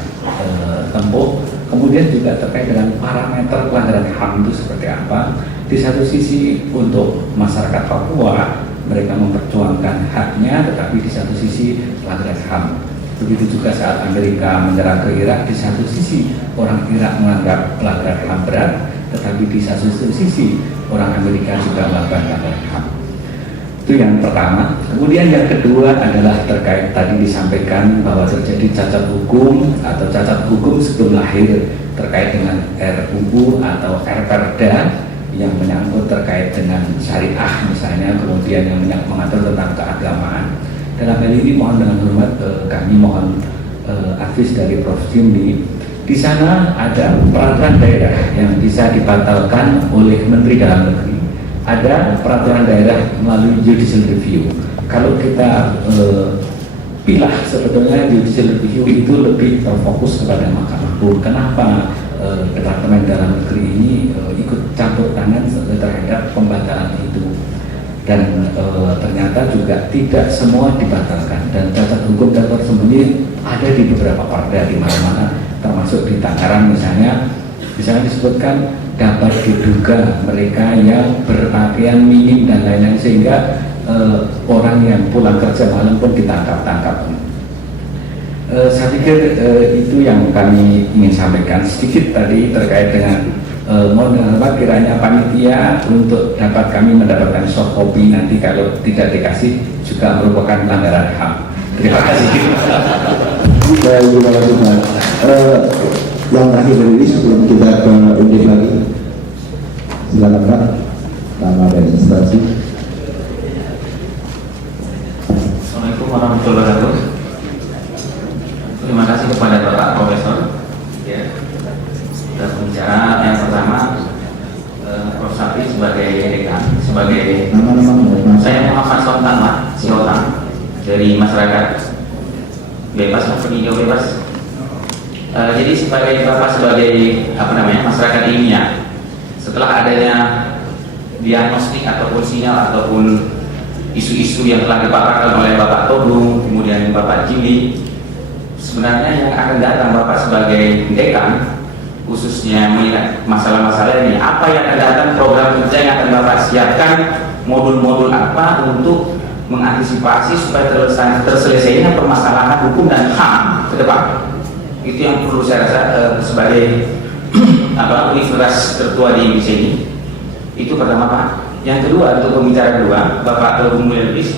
tempuh. Kemudian juga terkait dengan parameter pelanggaran HAM itu seperti apa. Di satu sisi untuk masyarakat Papua mereka memperjuangkan haknya, tetapi di satu sisi pelanggaran HAM. Begitu juga saat Amerika menyerang ke Irak, di satu sisi orang Irak menganggap pelanggaran HAM berat, tetapi di satu sisi orang Amerika juga melakukan pelanggaran HAM. Itu yang pertama. Kemudian yang kedua adalah terkait tadi disampaikan bahwa terjadi cacat hukum atau cacat hukum sebelum lahir terkait dengan RUU atau RPerda yang menyangkut terkait dengan syariah misalnya, kemudian yang mengatur tentang keagamaan. Dalam hal ini mohon dengan hormat kami mohon advis dari Prof. Jimli. Di sana ada peraturan daerah yang bisa dibatalkan oleh Menteri Dalam Negeri. Ada peraturan daerah melalui judicial review. Kalau kita pilah sebetulnya judicial review itu lebih terfokus kepada Mahkamah Agung. Kenapa Departemen Dalam Negeri ini ikut campur tangan terhadap pembatalan itu? Dan ternyata juga tidak semua dibatalkan, dan cacat hukum dan tersembunyi ada di beberapa perda di mana-mana, termasuk di Tangerang misalnya disebutkan dapat diduga mereka yang berpakaian minim dan lain-lain, sehingga orang yang pulang kerja malam pun ditangkap-tangkap. Saya pikir itu yang kami ingin sampaikan sedikit tadi terkait dengan mohon apa kiranya panitia untuk dapat kami mendapatkan soft copy nanti kalau tidak dikasih juga merupakan pelanggaran HAM. Terima kasih. Terima kasih Pak. Yang terakhir dari ini sebelum kita ke undip lagi, silakan Pak, nama dan instansi. Assalamualaikum warahmatullahi wabarakatuh. Terima kasih kepada Bapak Profesor. Ya, sudah pembicara yang pertama, Prof. Sapi sebagai dekan, sebagai saya Muhammad Sultan Pak Siotang dari masyarakat bebas penghijau bebas. Jadi sebagai Bapak sebagai masyarakat ilmiah, setelah adanya diagnostik ataupun sinyal ataupun isu-isu yang telah dipaparkan oleh Bapak Todung, kemudian Bapak Jimli, sebenarnya yang akan datang Bapak sebagai dekan khususnya melihat masalah-masalah ini, apa yang akan datang, program kerja yang akan Bapak siapkan, modul-modul apa untuk mengantisipasi supaya terselesainya permasalahan hukum dan HAM ke depan. Itu yang perlu saya rasa sebagai universitas tertua di Indonesia ini. Itu pertama Pak. Yang kedua, untuk pembicara kedua, Bapak Todung Mulya Lubis,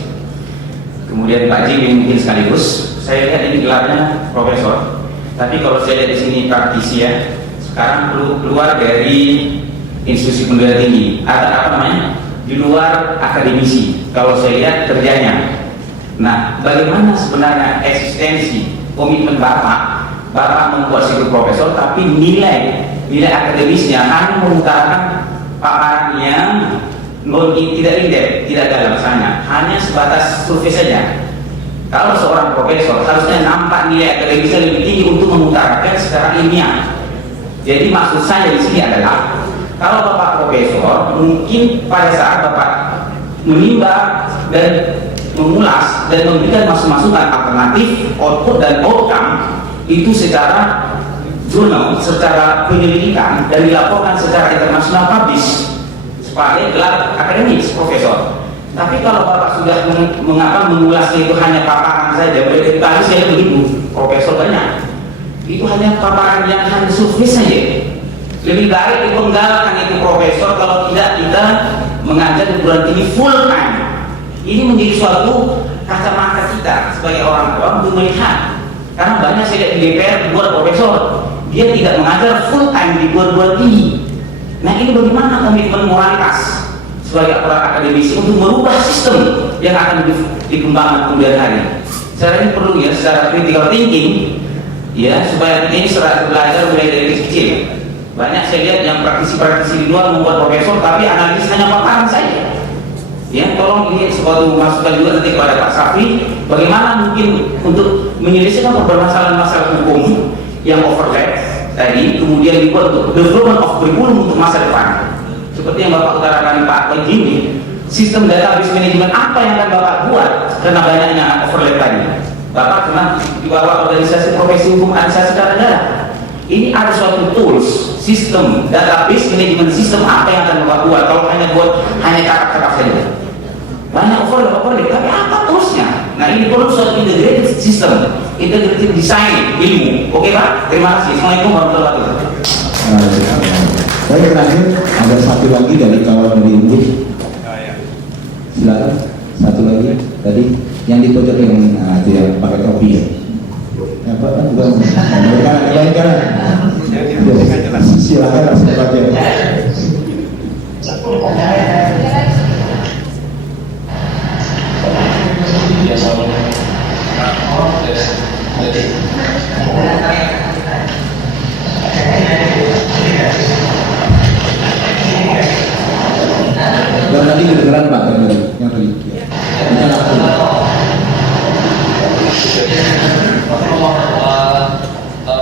kemudian Pak Jimli mungkin sekaligus. Saya lihat ini gelarnya profesor, tapi kalau saya lihat di sini praktisi ya, sekarang keluar dari institusi pendidikan tinggi, ada di luar akademisi. Kalau saya lihat kerjanya, nah bagaimana sebenarnya eksistensi komitmen Bapak membuat situ profesor, tapi nilai akademisnya hanya mengutarakan paparan yang tidak dalam sana, hanya sebatas survei saja. Kalau seorang profesor harusnya nampak nilai akademisnya lebih tinggi untuk mengutarakan secara ilmiah. Jadi maksud saya di sini adalah kalau Bapak profesor, mungkin pada saat Bapak menimba dan mengulas dan memberikan masukan alternatif, output dan outcome itu secara jurnal, secara penyelidikan dan dilaporkan secara internasional publish sebagai gelar akademis profesor. Tapi kalau Bapak sudah mengulasnya itu hanya paparan saja, dari tadi saya begitu, profesor banyak, itu hanya paparan yang hanya survei saja. Lebih baik dipenggalkan itu profesor, kalau tidak kita mengajar di perguruan tinggi full time. Ini menjadi suatu kacamata kita sebagai orang tua untuk melihat. Karena banyak saya lihat di DPR buat profesor, dia tidak mengajar full time di perguruan tinggi. Nah ini bagaimana komitmen moralitas sebagai aparat akademisi untuk merubah sistem yang akan dikembangkan kemudian hari. Secara ini perlu ya, secara critical thinking ya, supaya ini secara belajar mulai dari kecil. Banyak saya lihat yang praktisi-praktisi di luar membuat profesor tapi analisis hanya paparan saja. Ya, tolong ini suatu masukan juga nanti kepada Pak Safi, bagaimana mungkin untuk menyelesaikan permasalahan masalah hukum yang overlap tadi, kemudian dibuat untuk development of curriculum untuk masa depan. Seperti yang Bapak utarakan Pak begini, sistem database management apa yang akan Bapak buat karena banyaknya overlap tadi. Bapak pernah di bawah organisasi profesi hukum administrasi tata negara. Ini ada suatu tools, sistem, database management system apa yang akan Bapak buat kalau hanya cakap-cakap saja. Banyak overlap, tapi apa toolsnya? Nah, ini perlu suatu integrated system, integrated design ilmu. Oke Pak, terima kasih. Assalamualaikum warahmatullahi wabarakatuh. Saya terakhir ada satu lagi dari kawan dari Inggris. Silakan, satu lagi tadi yang di pojok yang tidak pakai topi ya. Apa kan bukan? Baik kan? Silakan langsung baca. Dan tadi kedengeran Pak, yang tadi.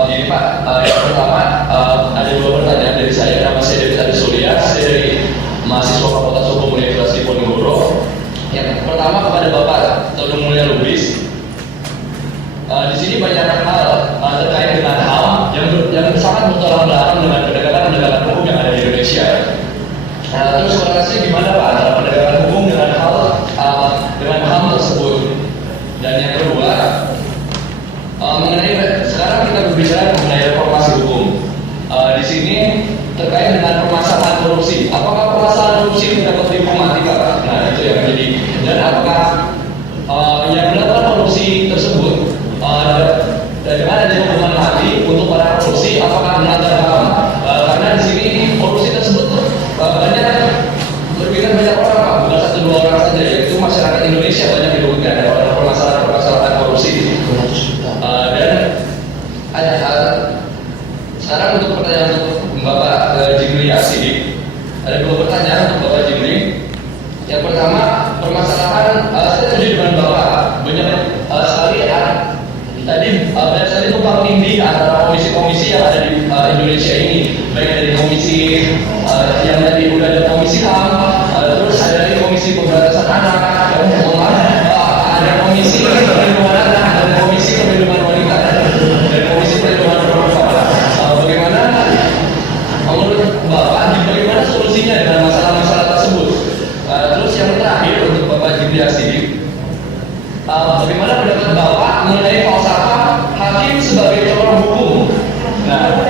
Ini Pak, yang pertama ada dua pertanyaan dari saya. Nama saya David Adesulia, saya dari mahasiswa Fakultas Hukum Universitas Diponegoro. Yang pertama kepada Bapak Todung Mulya Lubis. Di sini banyak hal terkait dengan HAM yang sangat bertolak belakang dengan pendekatan hukum yang ada di Indonesia. Terus korelasinya gimana Pak antara pendekatan hukum dengan HAM tersebut? Dan yang kedua, mengenai sekarang kita berbicara mengenai reformasi hukum. Di sini terkait dengan permasalahan korupsi. Apakah permasalahan korupsi itu dapat dihukum Pak? Nah, itu yang menjadi. Dan apakah yang melakukan korupsi tersebut dengan adanya hukuman mati untuk para korupsi, apakah melanggar HAM? Karena di sini korupsi tersebut banyak merugikan banyak orang Pak, bukan satu dua orang saja, yaitu masyarakat Indonesia banyak dirugikan oleh permasalahan korupsi. Dan sekarang untuk pertanyaan untuk Bapak Jimli Asidik, ada dua pertanyaan untuk Bapak Jimli. Yang pertama, permasalahan saya setuju dengan Bapak, banyak sekali tadi banyak sekali tumpang tindih antara komisi-komisi yang ada di Indonesia ini, baik dari komisi yang tadi udah ada komisi HAM, terus ada dari komisi pemberantasan anak, ada komisi perlindungan anak, ada komisi perlindungan wanita, dan komisi perlindungan perempuan. Bagaimana menurut Bapak, bagaimana solusinya dengan masalah-masalah tersebut? Terus yang terakhir untuk Bapak Jimli Asidik, bagaimana pendapat Bapak mengenai falsafah hakim sebagai corong hukum? Nah,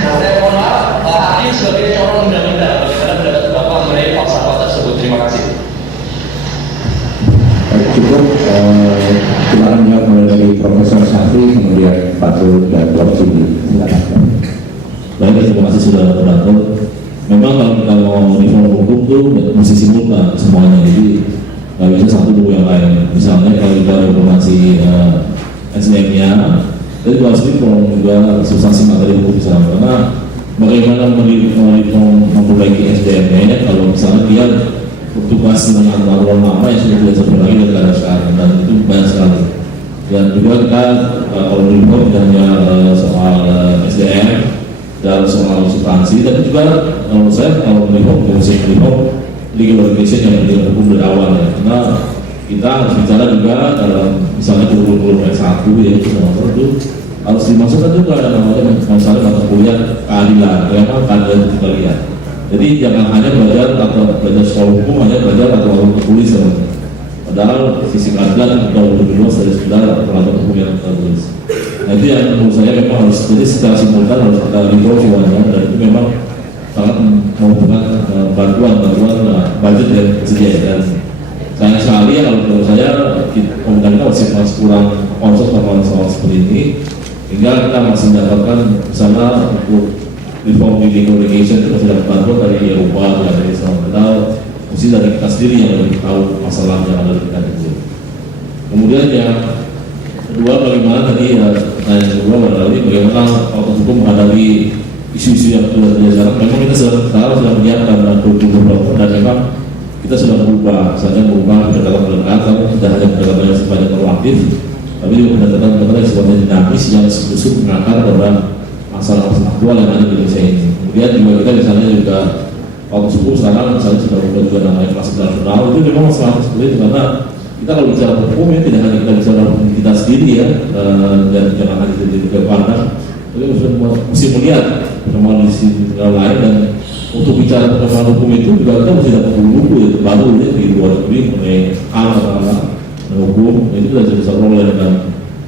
saya mohon maaf, hakim sebagai corong undang-undang. Bagaimana pendapat Bapak mengenai falsafah tersebut? Terima kasih. Cukup, kita akan menjawab mulai dari Profesor Safi, kemudian Pak Tul dan Prof. Jimli. Silakan. Baik, terima kasih sudah beratur. Memang kalau kita mau reform hukum tuh mesti simultan semuanya, jadi nggak bisa satu dua yang lain. Misalnya kalau kita reformasi SDM-nya, itu harus reform juga substansi materi hukum misalnya. Karena bagaimana memperbaiki SDM-nya kalau misalnya dia bertugas dengan aturan lama yang sudah tidak seperti lagi dari ada sekarang, dan itu banyak sekali. Dan juga kita kalau reform tidak hanya soal SDM dan soal substansi, tapi juga menurut saya kalau reform legal organization yang menjadi hukum dari awal ya. Karena kita harus bicara juga dalam misalnya kurikulum S1 ya, itu harus dimasukkan juga ada namanya misalnya mata kuliah keadilan, memang keadilan kita lihat. Jadi jangan hanya belajar atau belajar sekolah hukum, hanya belajar atau kepolisian. Padahal sisi keadilan jauh lebih luas dari sekedar peraturan hukum yang tertulis. Nah, itu yang menurut saya memang harus, jadi secara simultan harus kita review semuanya, dan itu memang sangat membutuhkan bantuan budget yang tersedia. Dan sayang sekali ya kalau menurut saya pemerintah kita masih kurang konsep soal seperti ini, hingga kita masih mendapatkan misalnya untuk reform legal regulation itu masih dapat bantuan dari Eropa atau dari Israel, padahal mesti dari kita sendiri yang lebih tahu masalah yang ada di kita itu. Kemudian yang kedua, bagaimana tadi pertanyaan kedua berarti bagaimana fakultas hukum menghadapi isu-isu yang sudah terjadi sekarang. Memang kita sekarang sudah menyiapkan kurikulum dan memang kita sudah berubah, misalnya berubah pendekatan-pendekatan, tidak hanya pendekatan yang sifatnya proaktif, tapi juga pendekatan-pendekatan yang sifatnya dinamis yang justru mengakar pada masalah-masalah aktual yang ada di Indonesia ini. Kemudian juga kita misalnya juga waktu subuh sekarang misalnya sudah berubah juga namanya kelas internasional, itu memang masalah seperti itu karena kita kalau bicara hukum ya tidak hanya kita bicara hukum kita sendiri ya, dan jangan hanya jadi pandang, tapi mesti melihat perkembangan di sisi lain, dan untuk bicara perkembangan hukum itu juga kita mesti dapat buku ya, baru ya di luar negeri mengenai hal dan hukum itu sudah jadi satu problem, dan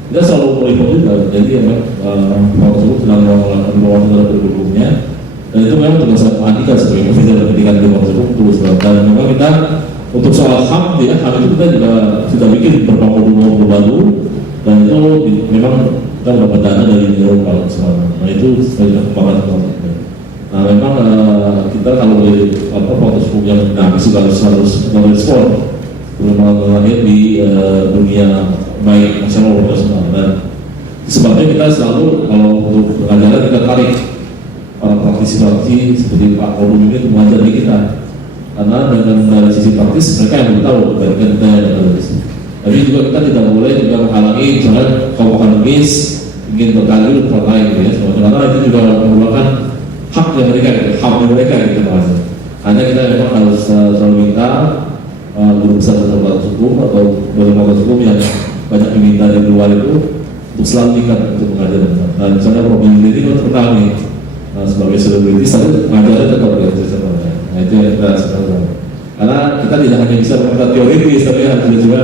kita selalu meliput juga. Jadi memang Pak Tersebut sedang melakukan pengawasan terhadap hukumnya, dan itu memang tugas saya perhatikan sebagai ofisial pendidikan di Pak Tersebut terus, dan memang kita untuk soal HAM ya, HAM itu kita juga sudah bikin beberapa modul baru, dan itu memang kita mendapat dana dari Eropa selama. Nah itu sebagai perkembangan. Nah memang kita kalau di proses hukum yang dinamis juga harus merespon perkembangan lahir di dunia baik nasional maupun internasional, dan sebabnya kita selalu kalau untuk pengajaran kita tarik para praktisi-praktisi seperti Pak Kodum ini untuk mengajar di kita, karena dengan dari sisi praktis mereka yang tahu dibandingkan kita yang praktis. Tapi juga kita tidak boleh juga menghalangi misalnya kaum akademis ingin berkarir di tempat lain ya, karena itu juga merupakan hak yang mereka gitu mas. Hanya kita memang harus selalu minta guru besar fakultas hukum atau fakultas hukum yang banyak diminta dari luar itu untuk selalu tingkat untuk mengajar. Nah misalnya Prof. Ini kan terkenal nih sebagai selebritis, tapi mengajarnya tetap begitu. Nah itu yang kita sekarang. Karena kita tidak hanya bisa mengenal teoritis, tapi harus juga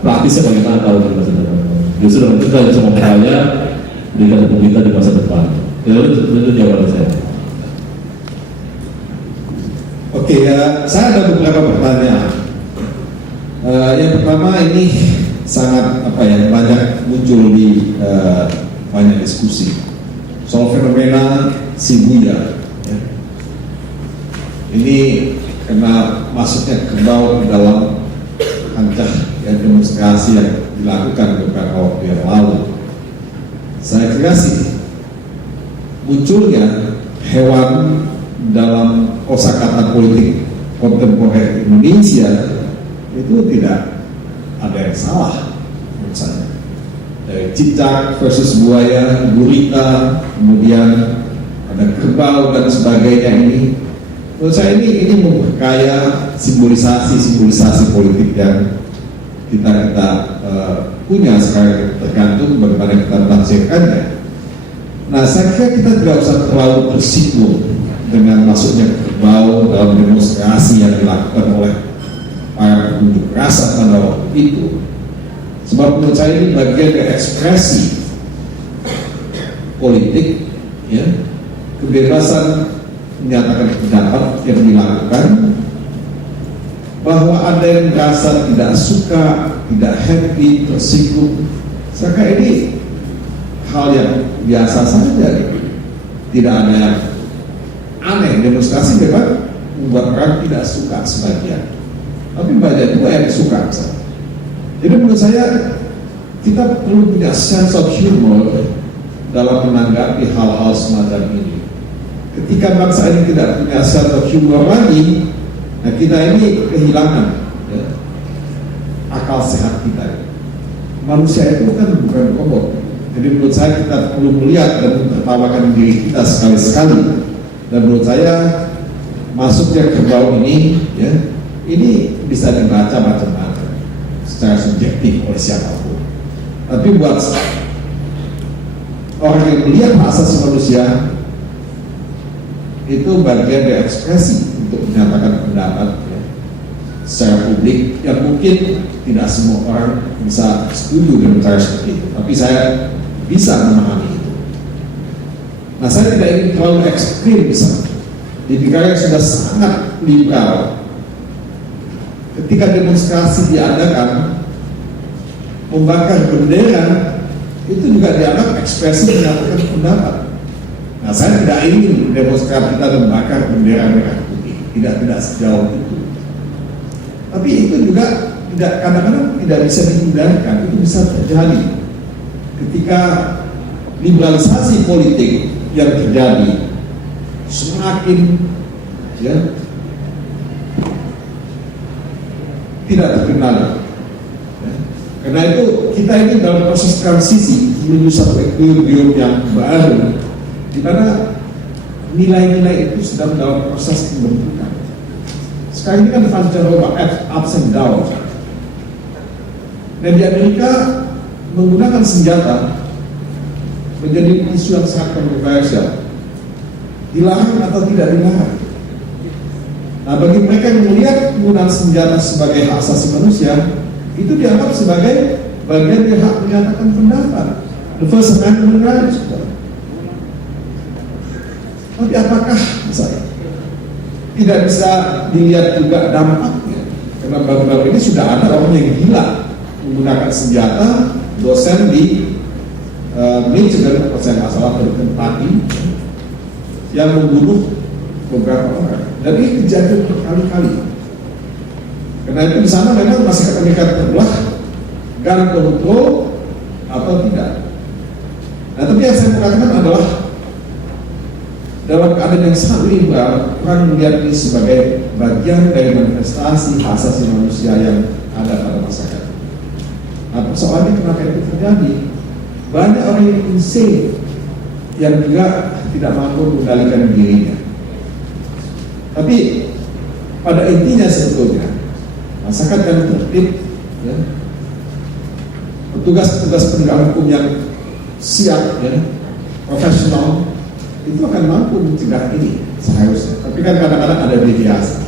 praktisnya bagaimana tahu di masa depan. Justru dengan kita bisa memperkaya pendidikan hukum kita di masa depan. Itu jawaban saya. Oke, saya ada beberapa pertanyaan. Yang pertama ini sangat banyak muncul di banyak diskusi soal fenomena Shibuya. Ya. Ini karena masuknya kerbau dalam kancah demonstrasi yang dilakukan beberapa waktu yang lalu. Saya kira sih munculnya hewan dalam kosakata politik kontemporer Indonesia itu tidak ada yang salah menurut saya. Dari cicak versus buaya, gurita, kemudian ada kerbau dan sebagainya ini. Menurut saya ini memperkaya simbolisasi politik yang kita punya sekarang, tergantung bagaimana kita menafsirkannya. Nah, saya kira kita tidak usah terlalu tersinggung dengan masuknya kerbau dalam demonstrasi yang dilakukan oleh para pengunjuk rasa pada waktu itu. Sebab menurut saya ini bagian dari ekspresi politik, ya, kebebasan menyatakan pendapat yang dilakukan. Bahwa ada yang merasa tidak suka, tidak happy, tersinggung, saya kira ini hal yang biasa saja. Tidak ada yang aneh. Demonstrasi memang membuat orang tidak suka sebagian, tapi banyak juga yang suka misalnya. Jadi menurut saya kita perlu punya sense of humor dalam menanggapi hal-hal semacam ini. Ketika bangsa ini tidak punya sense of humor lagi, nah kita ini kehilangan akal sehat kita. Manusia itu kan bukan robot. Jadi menurut saya kita perlu melihat dan menertawakan diri kita sekali-sekali. Dan menurut saya masuknya kerbau ini, ya, ini bisa dibaca macam-macam secara subjektif oleh siapapun. Tapi buat orang yang melihat hak asasi manusia, itu bagian dari ekspresi untuk menyatakan pendapat, ya, secara publik yang mungkin tidak semua orang bisa setuju dengan cara seperti itu. Tapi saya bisa memahami itu. Nah, saya tidak ingin terlalu ekstrim misalnya. Di negara yang sudah sangat liberal, ketika demonstrasi diadakan, membakar bendera itu juga dianggap ekspresi menyatakan pendapat. Nah, saya tidak ingin demonstrasi kita membakar bendera merah putih, tidak sejauh itu. Tapi itu juga kadang-kadang tidak bisa dihindarkan, itu bisa terjadi ketika liberalisasi politik yang terjadi semakin, ya, tidak terkendali. Ya. Karena itu kita ini dalam proses transisi menuju satu equilibrium yang baru, di mana nilai-nilai itu sedang dalam proses pembentukan. Sekarang ini kan function ups and downs. Dan di Amerika menggunakan senjata menjadi isu yang sangat kontroversial. Dilarang atau tidak dilarang. Nah, bagi mereka yang melihat penggunaan senjata sebagai hak asasi manusia, itu dianggap sebagai bagian dari hak menyatakan pendapat. The First Amendment rights. Tapi apakah misalnya tidak bisa dilihat juga dampaknya? Karena baru-baru ini sudah ada orang yang gila menggunakan senjata, dosen di Michigan, kalau saya nggak salah, di Kentucky, yang membunuh beberapa orang. Dan ini kejadian berkali-kali. Karena itu di sana memang masyarakat Amerika terbelah, gun control atau tidak. Nah, tapi yang saya katakan adalah dalam keadaan yang sangat liberal, orang melihat ini sebagai bagian dari manifestasi hak asasi manusia yang ada pada masyarakat. Nah, persoalannya kenapa itu terjadi? Banyak orang yang insane yang juga tidak mampu mengendalikan dirinya. Tapi pada intinya sebetulnya masyarakat yang tertib, ya, petugas-petugas penegak hukum yang siap, ya, profesional, itu akan mampu mencegah ini seharusnya. Tapi kan kadang-kadang ada deviasi.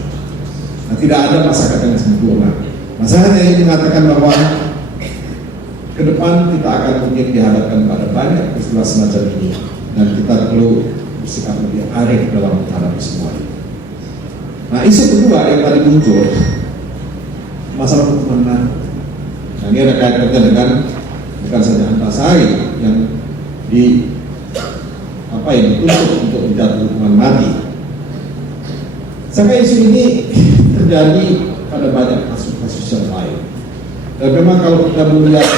Nah, tidak ada masyarakat yang sempurna. Masalahnya ini mengatakan bahwa ke depan kita akan mungkin dihadapkan pada banyak peristiwa semacam ini, dan kita perlu bersikap lebih arif dalam menghadapi semua ini. Nah, isu kedua yang tadi muncul, masalah hukuman mati. Nah, ini ada kaitannya dengan bukan saja Antasari yang dituntut untuk menjatuhkan hukuman mati. Sampai isu ini terjadi pada banyak kasus-kasus yang lain. Dan memang kalau kita melihat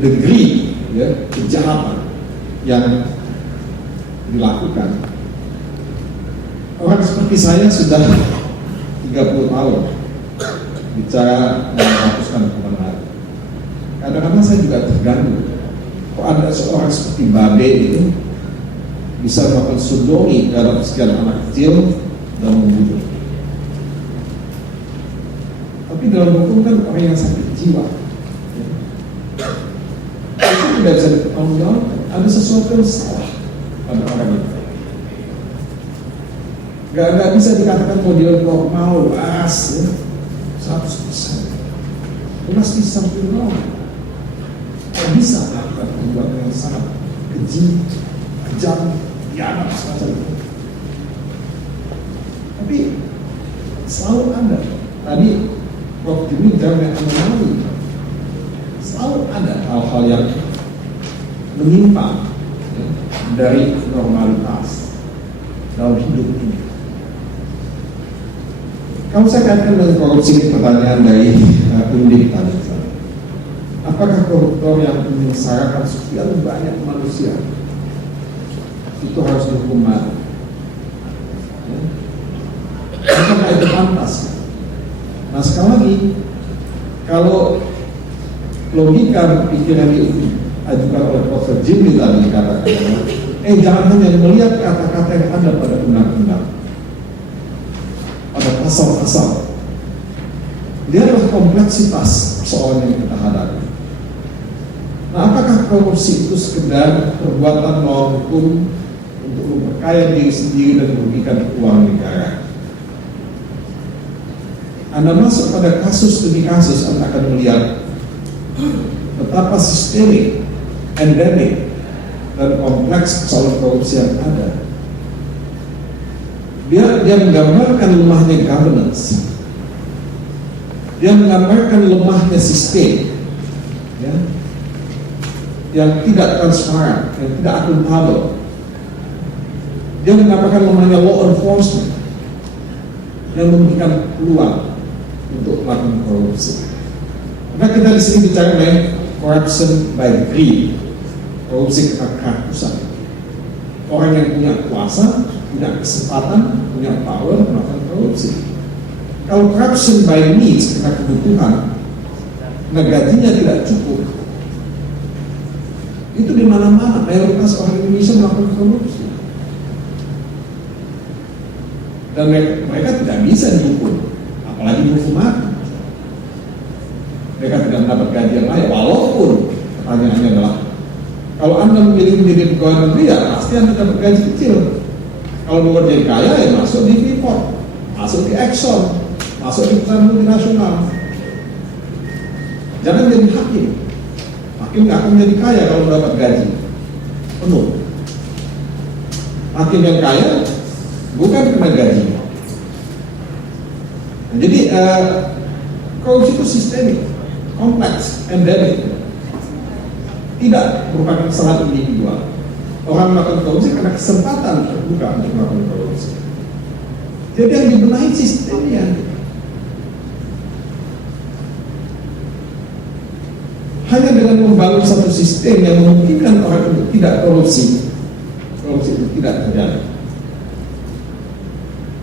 degree, ya, kejahatan yang dilakukan, orang seperti saya sudah 30 tahun bicara menghapuskan hukuman mati. Kadang-kadang saya juga terganggu. Kok ada seorang seperti Babe itu bisa melakukan sodomi terhadap sekian anak kecil dan membunuh. Tapi dalam hukum kan orang yang sakit jiwa, itu tidak bisa dipertanggungjawabkan. Ada sesuatu yang salah pada orang itu. Gak bisa dikatakan bahwa dia normal, waras, ya, 100%. Mesti something wrong. Gak bisa melakukan perbuatan yang sangat keji, kejam, tiada semacam itu. Tapi selalu ada. Tadi Prof. Jimmy jangan anomali. Selalu ada hal-hal yang menyimpang, ya, dari normalitas dalam hidup ini. Kalau saya kaitkan dengan korupsi, ini pertanyaan dari Undip tadi. Apakah koruptor yang menyengsarakan sekian banyak manusia itu harus dihukum mati? Ya. Apakah itu pantas? Nah, sekali lagi, kalau logika pikiran itu diajukan oleh Prof. Jimmy tadi dikatakan, jangan hanya melihat kata-kata yang ada pada undang-undang, pada pasal-pasal. Lihatlah kompleksitas persoalan yang kita hadapi. Nah, apakah korupsi itu sekedar perbuatan melawan hukum untuk memperkaya diri sendiri dan merugikan uang negara? Anda masuk pada kasus demi kasus, Anda akan melihat betapa sistemik, endemik, dan kompleks persoalan korupsi yang ada. Dia menggambarkan lemahnya governance, dia menggambarkan lemahnya sistem, ya, yang tidak transparan, yang tidak akuntabel. Dia menggambarkan lemahnya law enforcement yang memberikan peluang untuk melakukan korupsi. Karena kita di sini bicara mengenai corruption by greed, korupsi karena kerakusan. Orang yang punya kuasa, punya kesempatan, punya power melakukan korupsi. Kalau corruption by needs, karena kebutuhan, nah gajinya tidak cukup, itu di mana-mana mayoritas orang Indonesia melakukan korupsi. Dan mereka tidak bisa dihukum, apalagi dihukum mati. Mereka tidak mendapat gaji yang layak, walaupun pertanyaannya adalah, kalau Anda memilih menjadi pegawai negeri, ya pasti Anda dapat gaji kecil. Kalau mau jadi kaya, ya masuk di Freeport, masuk di Exxon, masuk di perusahaan multinasional. Jangan jadi hakim. Hakim nggak akan menjadi kaya kalau mendapat gaji penuh. Hakim yang kaya bukan karena gaji. Nah, jadi korupsi itu sistemik, kompleks, endemik, tidak merupakan kesalahan individual. Orang melakukan korupsi karena kesempatan terbuka untuk melakukan korupsi. Jadi yang dibenahi sistemnya. Hanya dengan membangun satu sistem yang memungkinkan orang untuk tidak korupsi, korupsi itu tidak terjadi.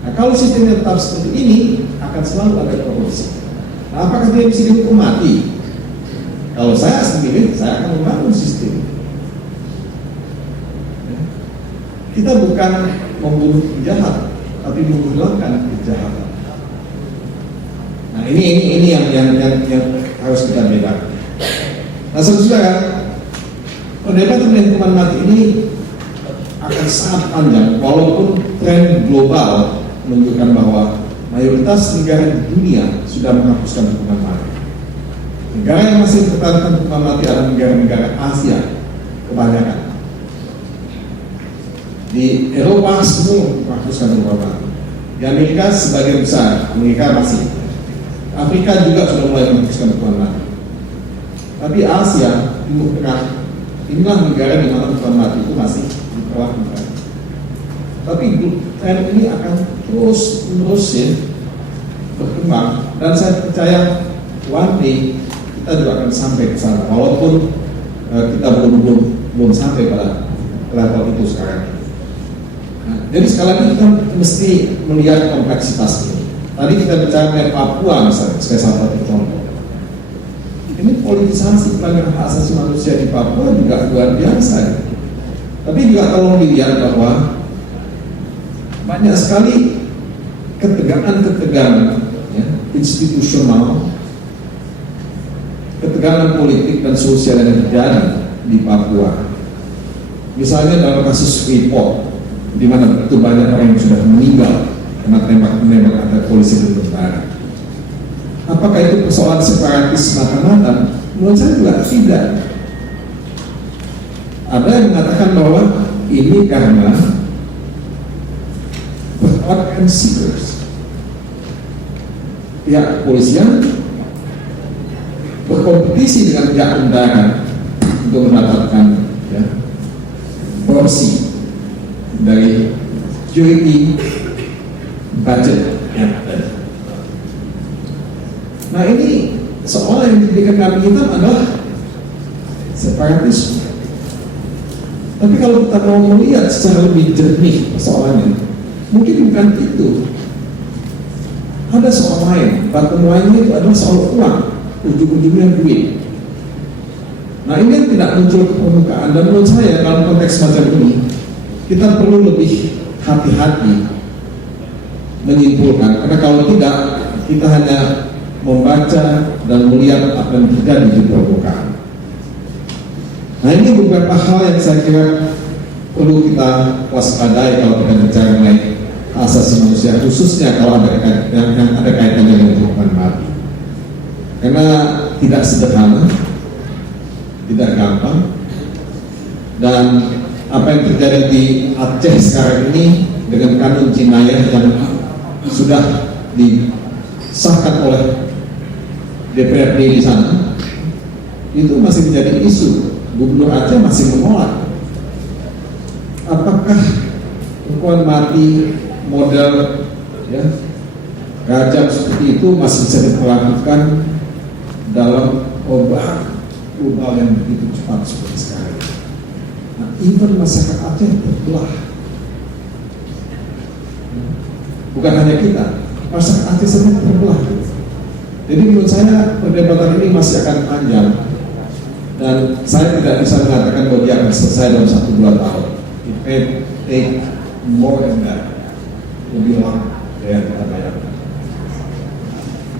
Nah, kalau sistemnya tetap seperti ini, akan selalu ada korupsi. Nah, apakah dia bisa dihukum mati? Kalau saya sendiri, saya akan membangun sistem. Kita bukan membunuh penjahat, tapi menghilangkan kejahatan. Nah, ini yang harus kita bedakan. Nah, saudara, perdebatan hukuman mati ini akan sangat panjang, walaupun tren global menunjukkan bahwa mayoritas negara di dunia sudah menghapuskan hukuman mati. Negara yang masih mempertahankan hukuman mati adalah negara-negara Asia kebanyakan. Di Eropa semua menghapuskan hukuman mati. Di Amerika sebagian besar, Amerika masih. Afrika juga sudah mulai menghapuskan hukuman mati. Tapi Asia, Timur Tengah, inilah negara di mana hukuman mati itu masih diperlakukan. Tapi tren ini akan terus-menerus berkembang, dan saya percaya one day kita juga akan sampai ke sana, walaupun kita belum sampai pada level itu sekarang. Nah, jadi sekali lagi kita mesti melihat kompleksitas ini. Tadi kita bicara mengenai Papua misalnya, sebagai salah satu contoh. Ini politisasi pelanggaran hak asasi manusia di Papua juga luar biasa. Tapi juga tolong dilihat bahwa banyak sekali ketegangan ya, institusional, ketegangan politik dan sosial yang terjadi di Papua. Misalnya dalam kasus Freeport, di mana begitu banyak orang yang sudah meninggal karena tembak-menembak antara polisi dan tentara. Apakah itu persoalan separatis semata-mata? Menurut saya juga tidak. Ada yang mengatakan bahwa ini karena pertolongan seekers. Pihak kepolisian berkompetisi dengan pihak undangan untuk mendapatkan ya, porsi dari security budget yang ada. Nah, ini soal yang diberikan kami hitam adalah separatisme. Tapi kalau kita mau melihat secara lebih jernih persoalannya, mungkin bukan itu. Ada soal lain, bottom line-nya itu adalah soal uang, ujung-ujungnya duit. Nah, ini yang tidak muncul ke permukaan, dan menurut saya dalam konteks macam ini kita perlu lebih hati-hati menyimpulkan, karena kalau tidak kita hanya membaca dan melihat apa yang terjadi di permukaan. Nah, ini beberapa hal yang saya kira perlu kita waspadai kalau kita bicara mengenai asasi manusia, khususnya kalau ada yang ada kaitannya dengan hukuman mati. Karena tidak sederhana, tidak gampang, dan apa yang terjadi di Aceh sekarang ini dengan kanun jinayah yang sudah disahkan oleh DPRD di sana, itu masih menjadi isu. Gubernur Aceh masih menolak. Apakah hukuman mati model ya rajam seperti itu masih bisa diperlakukan dalam obat global yang begitu cepat seperti sekarang? Nah, even masyarakat Aceh terbelah. Bukan hanya kita, masyarakat artisannya terbelah. Jadi menurut saya perdebatan ini masih akan panjang dan saya tidak bisa mengatakan bahwa dia akan selesai dalam 1-2 tahun. It may take more than that, lebih lama dari yang kita bayangkan.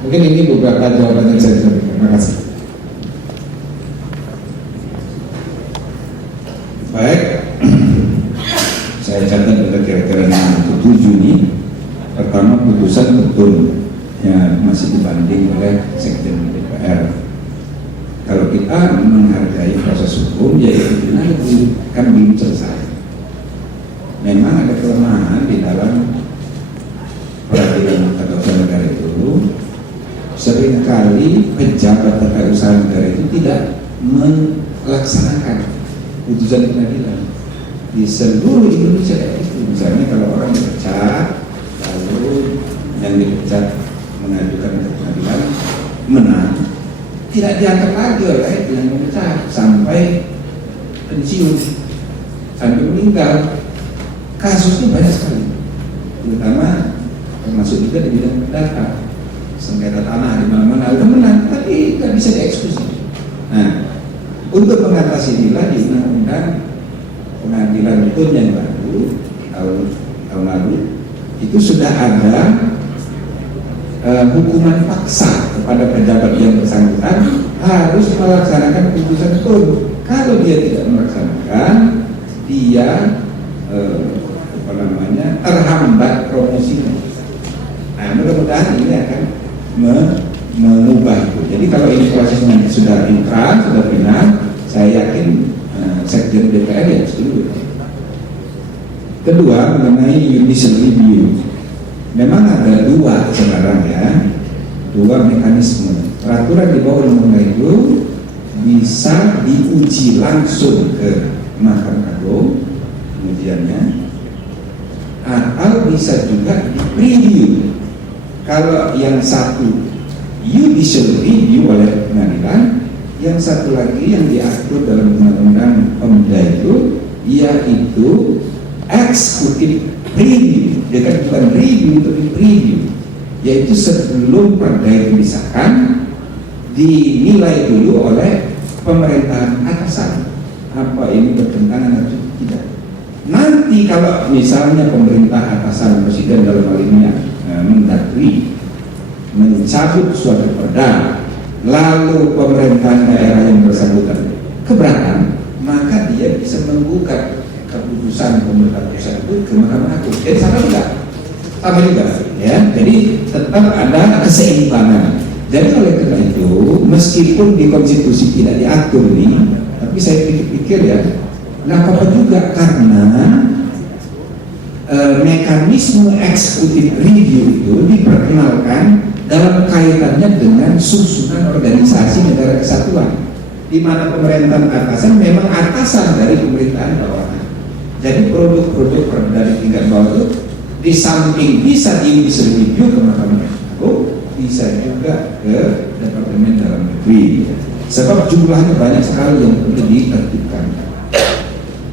Mungkin ini beberapa jawaban yang saya bisa berikan. Terima kasih. Baik, saya catat ada kira-kira 7 nih. Pertama, putusan betul ya masih dibanding oleh Sekjen DPR. Kalau kita menghargai proses hukum, ya itu kan belum selesai. Memang ada kelemahan di dalam peradilan tata usaha negara itu. Seringkali pejabat tata usaha negara itu tidak melaksanakan putusan pengadilan di seluruh Indonesia. Itu misalnya kalau orang dipecat, lalu yang dipecat mengajukan ke pengadilan menang, tidak diangkat lagi oleh yang memecat sampai pensiun, sampai meninggal. Kasusnya banyak sekali, terutama termasuk juga di bidang perdata, sengketa tanah di mana-mana udah menang tapi nggak bisa dieksekusi. Nah, untuk mengatasi inilah di undang-undang pengadilan hukum yang baru tahun lalu itu sudah ada hukuman paksa kepada pejabat yang bersangkutan harus melaksanakan putusan itu. Kalau dia tidak melaksanakan, dia terhambat promosinya. Nah, mudah-mudahan ini akan mengubah itu. Jadi kalau ini prosesnya sudah inkrah, sudah final, saya yakin Sekjen DPR ya setuju. Kedua, mengenai judicial review. Memang ada 2 sekarang ya, 2 mekanisme. Peraturan di bawah undang-undang itu bisa diuji langsung ke Mahkamah Agung kemudiannya, atau bisa juga di-preview. Kalau yang satu judicial review oleh pengadilan, yang satu lagi yang diatur dalam undang-undang Pemda itu yaitu eksekutif preview. Dia kan bukan review tapi preview, yaitu sebelum perda itu disahkan dinilai dulu oleh pemerintahan atasan apa ini bertentangan atau tidak. Nanti kalau misalnya pemerintah atasan presiden dalam hal ini mendakwi mencabut suatu perda, lalu pemerintahan daerah yang bersangkutan keberatan, maka dia bisa menggugat keputusan pemerintah pusat itu ke Mahkamah Agung. Jadi sama juga, ya. Jadi tetap ada keseimbangan. Jadi oleh karena itu, meskipun di konstitusi tidak diatur ini, tapi saya pikir-pikir ya, nggak apa-apa juga karena mekanisme eksekutif review itu diperkenalkan dalam kaitannya dengan susunan organisasi negara kesatuan, di mana pemerintahan atasan memang atasan dari pemerintahan bawahan. Jadi produk-produk perda di tingkat bawah itu di samping bisa review ke Mahkamah Agung, bisa juga ke Departemen Dalam Negeri. Sebab jumlahnya banyak sekali yang perlu ditertibkan.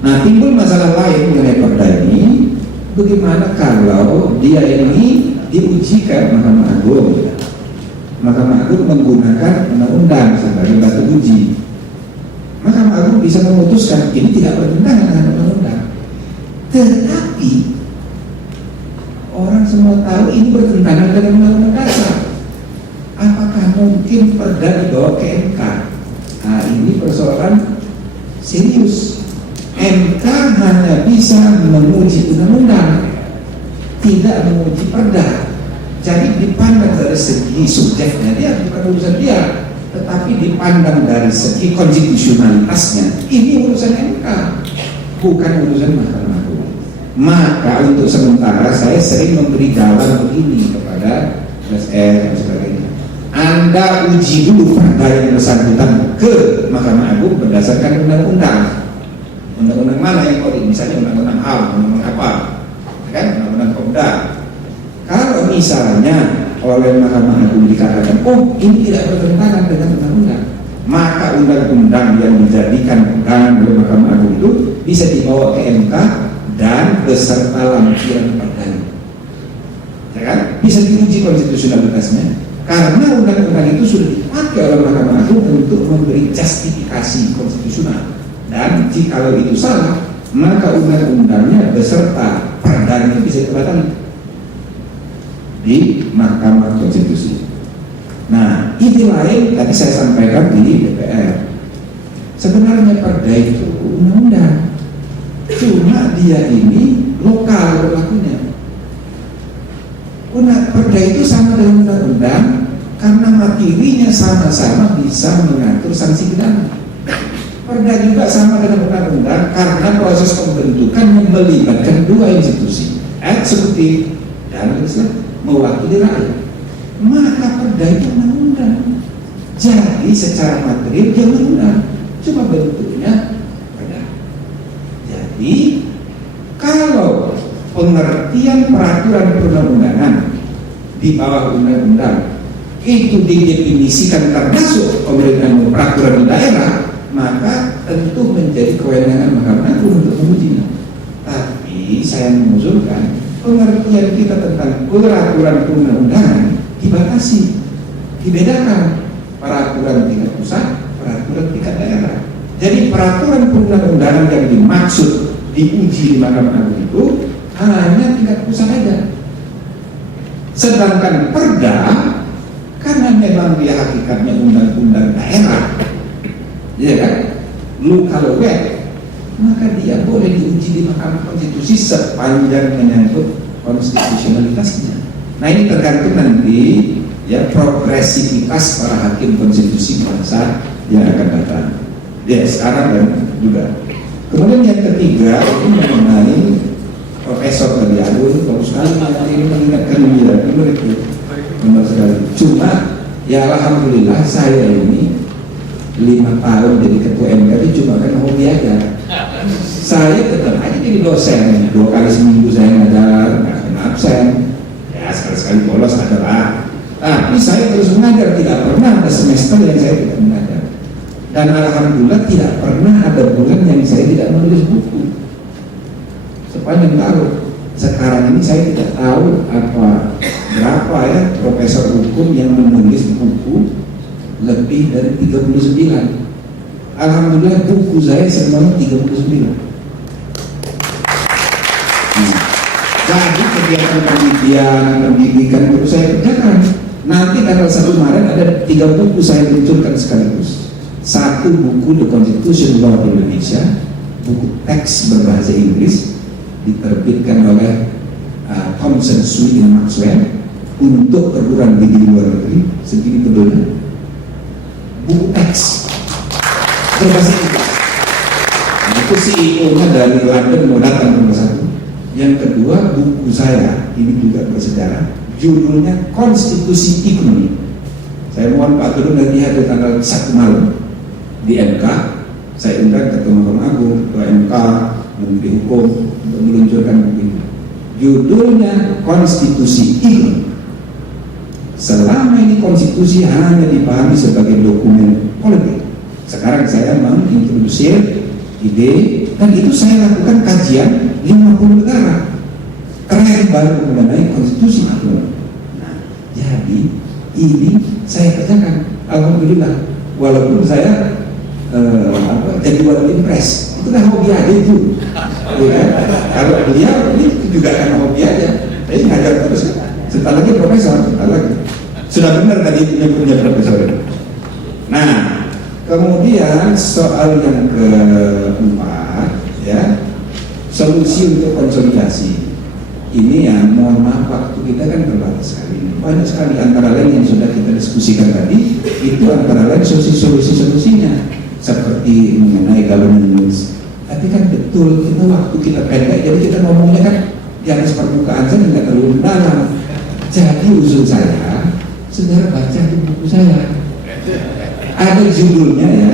Nah, timbul masalah lain mengenai perda ini. Bagaimana kalau dia ini diujikan Mahkamah Agung? Mahkamah Agung menggunakan undang-undang sebagai batu uji. Mahkamah Agung bisa memutuskan ini tidak bertentangan dengan undang-undang. Tetapi orang semua tahu ini bertentangan dengan undang-undang dasar. Apakah mungkin perda dibawa ke MK? Nah, ini persoalan serius. MK hanya bisa menguji undang-undang, tidak menguji perda. Jadi dipandang dari segi subjeknya, dia bukan urusan dia, tetapi dipandang dari segi konstitusionalitasnya. Ini urusan MK, bukan urusan Mahkamah Agung. Maka untuk sementara saya sering memberi jalan begini kepada LSR dan sebagainya. Anda uji dulu perda yang bersangkutan ke Mahkamah Agung berdasarkan undang-undang. Undang-undang mana yang mau misalnya undang-undang HAM, undang-undang apa, kan? Undang-undang Pemda. Kalau misalnya oleh Mahkamah Agung dikatakan, oh ini tidak bertentangan dengan undang-undang, maka undang-undang yang dijadikan pegangan oleh Mahkamah Agung itu bisa dibawa ke MK dan beserta lampiran perdanya, ya kan? Bisa bisa diuji konstitusionalitasnya karena undang-undang itu sudah dipakai oleh Mahkamah Agung untuk memberi justifikasi konstitusional, dan jika itu salah maka undang-undangnya beserta perdanya bisa dibatalkan di Mahkamah Konstitusi. Nah, ide lain tadi saya sampaikan di DPR. Sebenarnya perda itu undang-undang, cuma dia ini lokal berlakunya. Perda itu sama dengan undang-undang karena materinya sama-sama bisa mengatur sanksi pidana. Perda juga sama dengan undang-undang karena proses pembentukan melibatkan dua institusi, eksekutif dan legislatif, mewakili rakyat. Maka perda itu undang-undang. Jadi secara material dia undang, cuma bentuknya perda. Jadi kalau pengertian peraturan perundang-undangan di bawah undang-undang itu didefinisikan termasuk pemerintahan peraturan di daerah, maka tentu menjadi kewenangan Mahkamah Agung untuk mengujinya. Tapi saya mengusulkan pengertian kita tentang peraturan perundang-undangan dibatasi, dibedakan peraturan tingkat pusat, peraturan tingkat daerah. Jadi peraturan perundang-undangan yang dimaksud diuji di Mahkamah Agung itu hanya tingkat pusat saja. Sedangkan perda karena memang dia hakikatnya undang-undang daerah, ya kan, lokal web, maka dia boleh diuji di Mahkamah Konstitusi sepanjang menyangkut konstitusionalitasnya. Nah, ini tergantung nanti ya progresivitas para hakim konstitusi bangsa yang akan datang. Ya, sekarang dan juga. Kemudian yang ketiga ini mengenai Profesor tadi Agung, bagus sekali ini mengingatkan itu benar sekali. Cuma ya alhamdulillah saya ini 5 tahun jadi ketua MK itu cuma kan hobi aja. Saya tetap aja jadi dosen, 2 kali seminggu saya ngajar, nggak kena absen. Ya sekali-sekali bolos adalah. Tapi saya terus mengajar, tidak pernah ada semester yang saya tidak mengajar. Dan alhamdulillah tidak pernah ada bulan yang saya tidak menulis buku. Sepanjang tahun. Sekarang ini saya tidak tahu berapa ya profesor hukum yang menulis buku lebih dari 39. Alhamdulillah buku saya semuanya 39. Jadi kegiatan pendidikan perlu saya kerjakan. Nanti tanggal 1 Maret ada 3 buku saya luncurkan sekaligus. 1 buku The Constitution Law of Indonesia, buku teks berbahasa Inggris, diterbitkan oleh Thomson Sweet dan Maxwell untuk perguruan tinggi luar negeri segini pedulnya. Buku teks berbahasa Inggris. Nah, itu CEO-nya dari London mau datang nomor 1. Yang kedua, buku saya ini juga bersejarah, judulnya Konstitusi Ekonomi. Saya mohon Pak Turun nanti hadir tanggal 1 malam di MK. Saya undang Ketua Mahkamah Agung, Ketua MK, Menteri Hukum untuk meluncurkan buku ini. Judulnya Konstitusi Ekonomi. Selama ini konstitusi hanya dipahami sebagai dokumen politik. Sekarang saya mengintroduksi ide, dan itu saya lakukan kajian 50 negara. Terakhir baru mengenai konstitusi. Nah, jadi ini saya kerjakan. Alhamdulillah. Walaupun saya jadi wali impres, itu kan hobi aja itu. Ya, kalau beliau ini juga kan hobi aja. Jadi ngajar terus kan. Setelah lagi profesor, setelah lagi. Sudah benar tadi punya profesor. Nah, kemudian soal yang keempat, ya, solusi untuk konsolidasi. Ini ya, mohon maaf waktu kita kan terbatas sekali. Banyak sekali antara lain yang sudah kita diskusikan tadi, itu antara lain solusi-solusinya seperti mengenai governance. Tapi kan betul kita waktu kita pendek, jadi kita ngomongnya kan di atas permukaan saja, nggak terlalu dalam. Jadi usul saya, saudara baca di buku saya. Ada judulnya ya,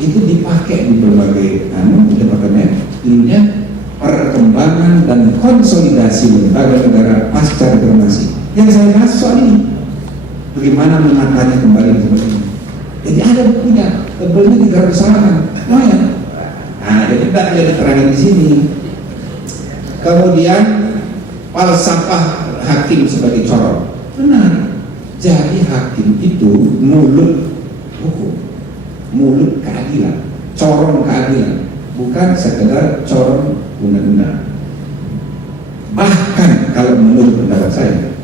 itu dipakai di berbagai departemen. Judulnya Perkembangan dan Konsolidasi Lembaga Negara Pasca Reformasi. Yang saya bahas soal ini, bagaimana menatanya kembali seperti ini. Jadi ada bukunya, tebelnya 300 halaman, lumayan. Nah, jadi tidak jadi terangkan di sini. Kemudian falsafah hakim sebagai corong. Benar. Jadi hakim itu mulut hukum, mulut keadilan, corong keadilan, bukan sekedar corong undang-undang. Bahkan kalau menurut pendapat saya,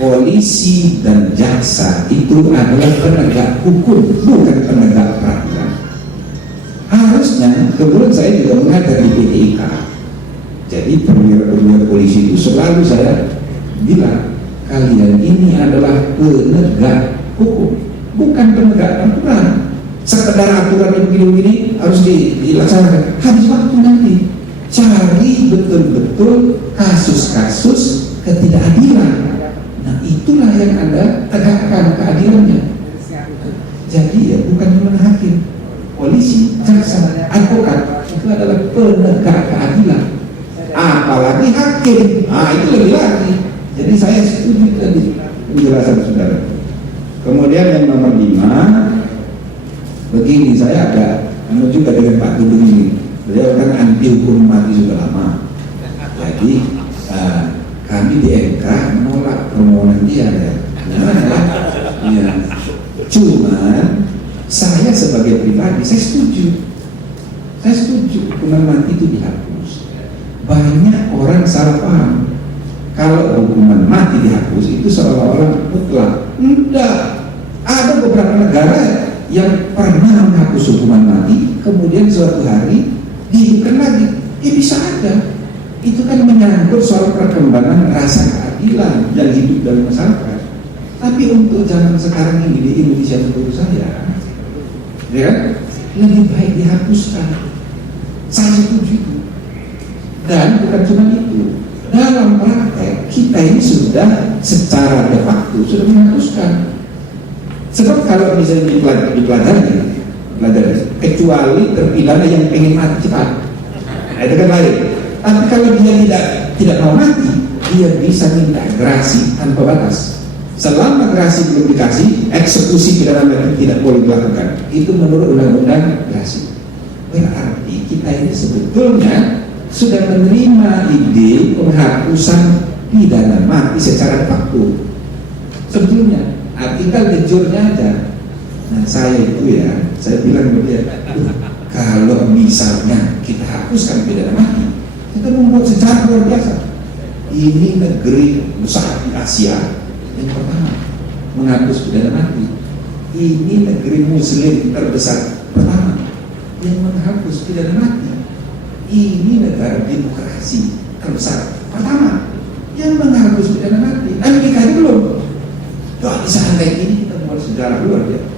polisi dan jaksa itu adalah penegak hukum, bukan penegak peraturan. Harusnya, kebetulan saya juga mengajar di PTIK. Jadi perwira-perwira polisi itu selalu saya bilang, kalian ini adalah penegak hukum, bukan penegak aturan. Sekedar aturan yang begini-begini harus dilaksanakan. Habis waktu nanti cari betul-betul kasus-kasus ketidakadilan. Nah, itulah yang Anda tegakkan keadilannya. Jadi ya bukan cuma hakim, polisi, jaksa, advokat itu adalah penegak keadilan. Apalagi hakim, itu lebih lagi. Jadi saya setuju tadi penjelasan saudara. Kemudian yang nomor 5, begini, saya agak juga dengan Pak Tudung ini. Beliau kan anti hukum mati sudah lama. Jadi kami di MK menolak permohonan dia ya. Ya. Cuman saya sebagai pribadi saya setuju hukuman mati itu dihapus. Banyak orang salah paham. Kalau hukuman mati dihapus itu seolah-olah mutlak. Enggak. Ada beberapa negara yang pernah menghapus hukuman mati, kemudian suatu hari dihidupkan lagi. Bisa ada. Itu kan menyangkut soal perkembangan rasa keadilan yang hidup dalam masyarakat. Tapi untuk zaman sekarang ini di Indonesia menurut saya, ya, lebih baik dihapuskan. Saya setuju itu. Dan bukan cuma itu. Dalam praktek kita ini sudah secara de facto sudah menghapuskan. Sebab kalau misalnya dipelajari, kecuali terpidana yang pengen mati cepat, itu kan lain. Tapi kalau dia tidak mau mati, dia bisa minta gerasi tanpa batas. Selama gerasi belum dikasih, eksekusi pidana mati tidak boleh dilakukan. Itu menurut undang-undang gerasi. Berarti kita ini sebetulnya sudah menerima ide penghapusan pidana mati secara de facto. Sebetulnya, tinggal lejurnya aja. Nah, saya bilang ke dia, kalau misalnya kita hapuskan pidana mati, kita membuat sejarah luar biasa. Ini negeri besar di Asia yang pertama menghapus pidana mati. Ini negeri Muslim terbesar pertama yang menghapus pidana mati. Ini negara demokrasi terbesar pertama yang menghapus pidana mati. Amerika itu belum. Doa di sana ini kita membuat sejarah luar biasa.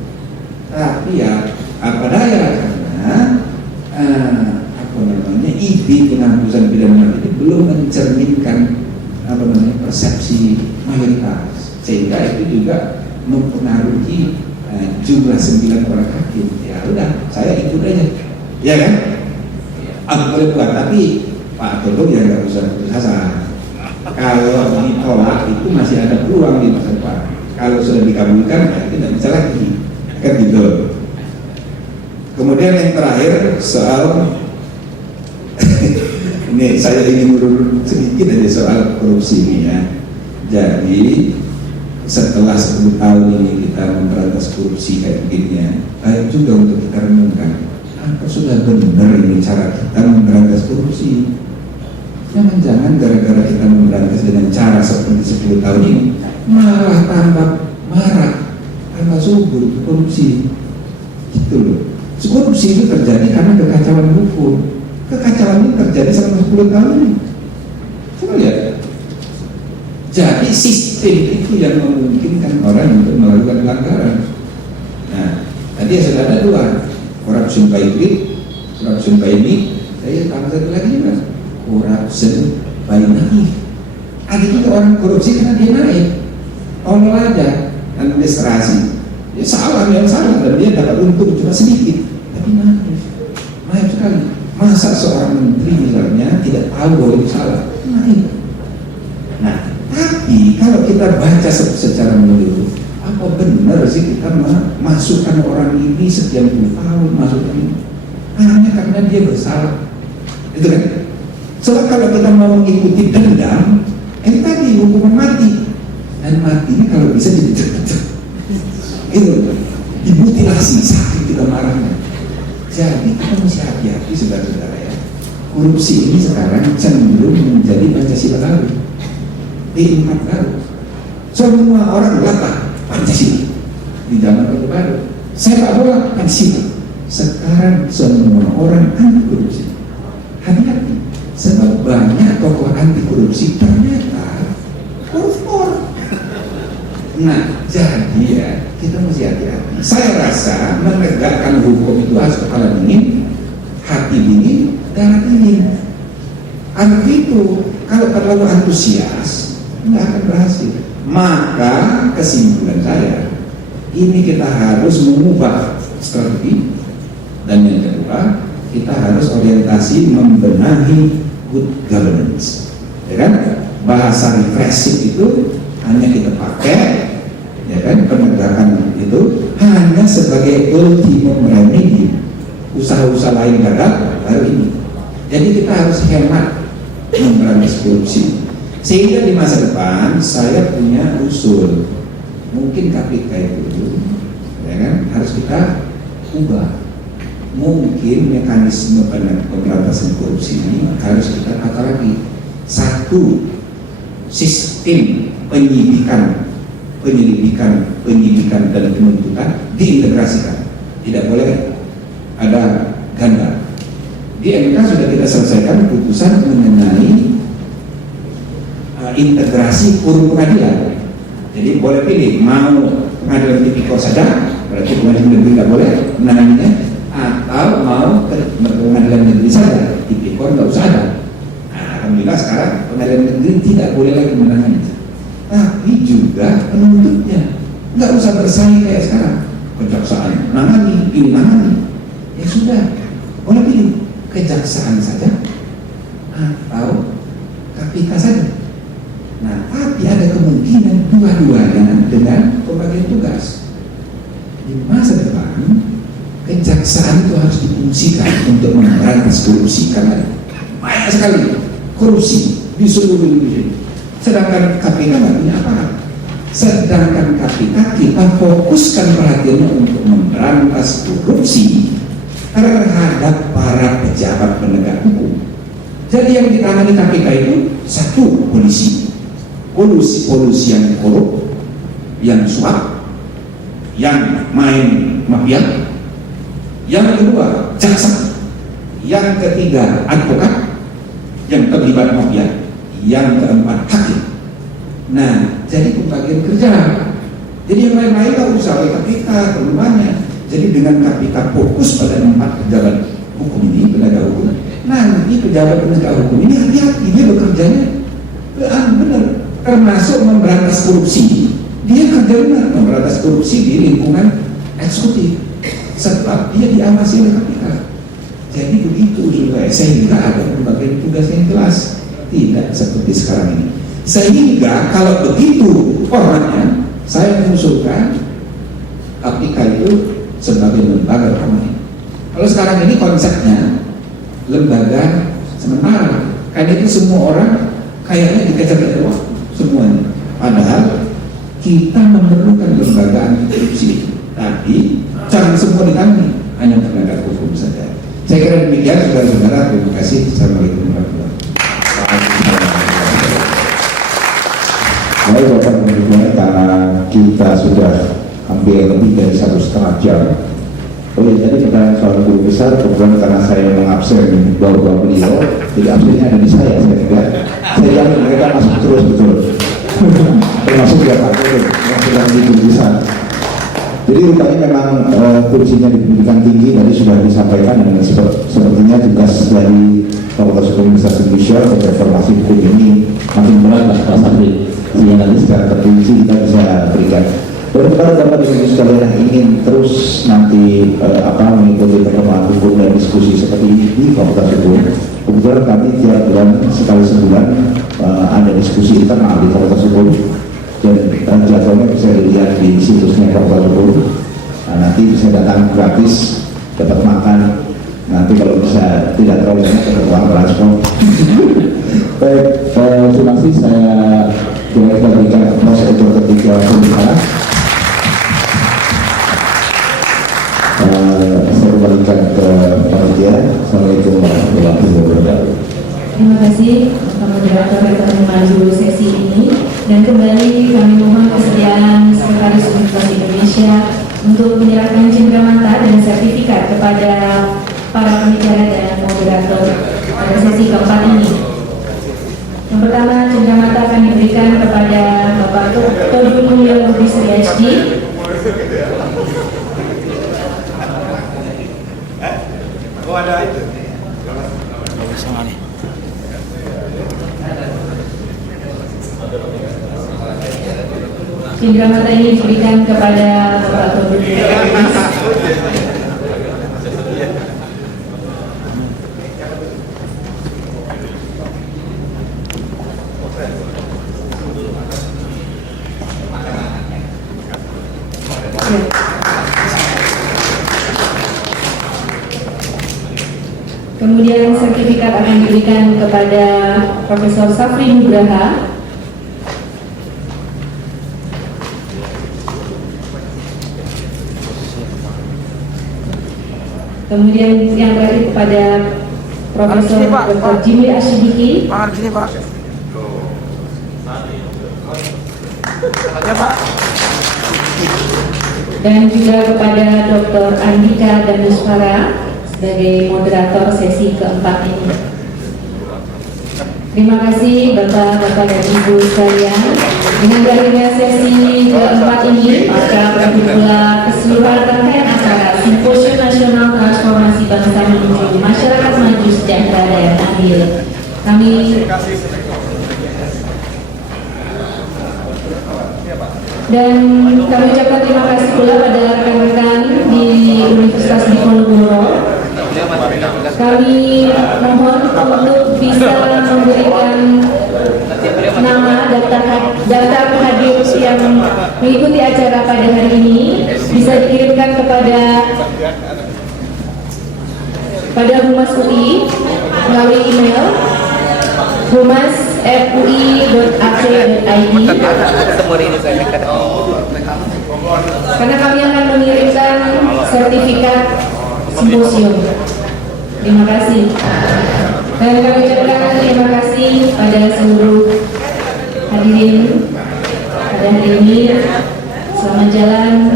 Tapi ya apa daya, karena ide penghapusan pidana mati itu belum mencerminkan persepsi mayoritas, sehingga itu juga mempengaruhi jumlah 9 orang hakim. Ya udah, saya ikut aja, ya kan? Aku boleh buat, tapi Pak Tolong ya nggak usah putus asa. Kalau ditolak itu masih ada peluang di masa depan. Kalau sudah dikabulkan, ya tidak bisa lagi, kan gitu. Kemudian yang terakhir soal ini saya ingin urut sedikit aja soal korupsi ini ya. Jadi setelah 10 tahun ini kita memberantas korupsi kayak begini ya, baik juga untuk kita renungkan apa sudah benar ini cara kita memberantas korupsi. Jangan-jangan gara-gara kita memberantas dengan cara seperti 10 tahun ini malah tambah marah, tambah subur korupsi. Gitu loh. Korupsi itu terjadi karena kekacauan hukum. Kekacauan ini terjadi selama 10 tahun ini. Coba lihat. Jadi sistem itu yang memungkinkan orang untuk melakukan pelanggaran. Nah, tadi sudah ada 2, corruption by greed, corruption by need. Saya tambah satu lagi juga, corruption by naif. Ada juga orang korupsi karena dia naif, tolol aja, administrasi. Dia salah, dan dia dapat untung cuma sedikit, tapi naif sekali. Masa seorang menteri misalnya tidak tahu bahwa itu salah? Naif. Nah, tapi kalau kita baca secara menyeluruh, apa benar sih kita masukkan orang ini sekian puluh tahun masukkan ini? Hanya karena dia bersalah, itu kan? Sebab kalau kita mau mengikuti dendam, tadi hukuman mati matinya kalau bisa dipecah-pecah. Itu dimutilasi, sakit kita marahnya. Jadi kita mesti hati-hati saudara-saudara ya. Korupsi ini sekarang cenderung menjadi Pancasila baru, D4 baru. Semua orang latah Pancasila di zaman Orde Baru. Sepak bola Pancasila. Sekarang semua orang anti korupsi. Hati-hati, sebab banyak tokoh anti korupsi ternyata koruptor. Nah, jadi ya kita mesti hati-hati. Saya rasa menegakkan hukum itu harus kepala dingin, hati dingin, darah dingin. Karena itu kalau terlalu antusias nggak akan berhasil. Maka kesimpulan saya, ini kita harus mengubah strategi, dan yang kedua kita harus orientasi membenahi good governance. Ya kan? Bahasa repressive itu hanya kita pakai, ya kan, penegakan itu hanya sebagai ultimum remedy. Usaha-usaha lain gagal, baru ini. Jadi kita harus hemat memberantas korupsi. Sehingga di masa depan saya punya usul, mungkin KPK itu, ya kan, harus kita ubah. Mungkin mekanisme pemberantasan korupsi ini harus kita tata lagi. Satu, sistem penyelidikan dan penuntutan diintegrasikan. Tidak boleh ada ganda. Di MK sudah kita selesaikan putusan mengenai integrasi forum pengadilan. Jadi boleh pilih, mau pengadilan tipikor saja, berarti pengadilan negeri tidak boleh menanganinya, atau mau ke pengadilan negeri saja, tipikor nggak usah ada. Nah, alhamdulillah sekarang pengadilan negeri tidak boleh lagi menangani. Tapi juga penuntutnya nggak usah bersaing kayak sekarang. Kejaksaan nangani, ini nangani, ya sudah, boleh pilih kejaksaan saja atau KPK saja. Nah, tapi ada kemungkinan dua-duanya dengan pembagian tugas. Di masa depan, kejaksaan itu harus difungsikan untuk memberantas korupsi karena banyak sekali korupsi di seluruh Indonesia. Sedangkan KPK nggak punya apa-apa. Sedangkan KPK kita fokuskan perhatiannya untuk memberantas korupsi terhadap para pejabat penegak hukum. Jadi yang ditangani KPK itu satu, polisi yang korup, yang suap, yang main mafia. Yang kedua, jaksa. Yang ketiga, advokat yang terlibat mafia. Yang keempat, hakim. Nah, jadi pembagian kerja. Jadi yang lain-lain nggak usah oleh KPK, terlalu banyak. Jadi dengan KPK fokus pada 4 pejabat hukum ini, penegak hukum. Nanti pejabat penegak hukum ini hati-hati, dia bekerjanya benar, termasuk memberantas korupsi. Dia kerja benar memberantas korupsi di lingkungan eksekutif, sebab dia diawasi oleh KPK. Jadi begitu usul saya, sehingga ada pembagian tugas yang jelas, tidak seperti sekarang ini. Sehingga kalau begitu formatnya, saya mengusulkan KPK itu sebagai lembaga permanen. Kalau sekarang ini konsepnya lembaga sementara, karena itu semua orang kayaknya dikejar dari waktu semuanya. Padahal kita memerlukan lembaga anti korupsi, tapi jangan semua ditangani, hanya penegak hukum saja. Saya kira demikian, saudara-saudara. Terima kasih. Assalamualaikum warahmatullahi wabarakatuh. Baik Bapak Ibu, karena kita sudah hampir lebih dari 1,5 jam. Oh ya, jadi pertanyaan soal guru besar, kebetulan karena saya mengabsen bahwa beliau, jadi absennya ada di saya kira. Saya yakin mereka masuk terus betul. Termasuk ya Pak Guru yang sudah menjadi guru besar. Jadi rupanya memang kursinya di pendidikan tinggi tadi sudah disampaikan, dan sepertinya tugas dari Fakultas Hukum Universitas Indonesia untuk reformasi hukum ini makin berat lah Pak Safri, sehingga nanti secara terperinci kita bisa berikan. Dan kepada Bapak Ibu sekalian yang ingin terus nanti mengikuti perkembangan hukum dan diskusi seperti ini di Fakultas Hukum, kebetulan kami tiap bulan sekali sebulan ada diskusi internal di Fakultas Hukum, dan jadwalnya bisa dilihat di situsnya Fakultas Hukum. Nah, nanti bisa datang gratis, dapat makan. Nanti kalau bisa tidak terlalu banyak dapat uang transport. Baik, terima kasih. Saya berikan prosedur ketiga. pembicara. Saya kembalikan ke panitia. Assalamualaikum warahmatullahi wabarakatuh. Terima kasih Pak Moderator yang telah maju sesi ini, dan kembali kami mohon kesediaan Sekretaris Universitas Indonesia untuk menyerahkan cenderamata dan sertifikat kepada para pembicara dan moderator pada sesi keempat ini. Yang pertama, cenderamata akan diberikan kepada Bapak Todung Mulyo Lubis PhD. Cenderamata ini diberikan kepada Bapak Todung Mulyo Lubis. Kemudian sertifikat akan diberikan kepada Profesor Safri Nugraha. Kemudian yang terakhir kepada Profesor Dr. Jimli Asyidiki. Dan juga kepada Dr. Andika Danuswara sebagai moderator sesi keempat ini. Terima kasih Bapak-Bapak dan Ibu sekalian. Dengan berakhirnya sesi keempat ini, maka berakhir pula keseluruhan rangkaian acara Simposium Nasional Transformasi Bangsa Menuju Masyarakat Maju Sejahtera dan Adil. Kami ucapkan terima kasih pula pada rekan-rekan di Universitas Diponegoro. Kami mohon untuk bisa memberikan nama daftar hadir yang mengikuti acara pada hari ini, bisa dikirimkan pada Humas UI melalui email humas@ui.ac.id, karena kami akan mengirimkan sertifikat simposium. Terima kasih. Dan kami ucapkan terima kasih pada seluruh hadirin pada hari ini. Selamat jalan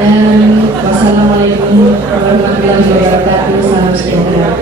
dan wassalamualaikum warahmatullahi wabarakatuh. Salam sejahtera.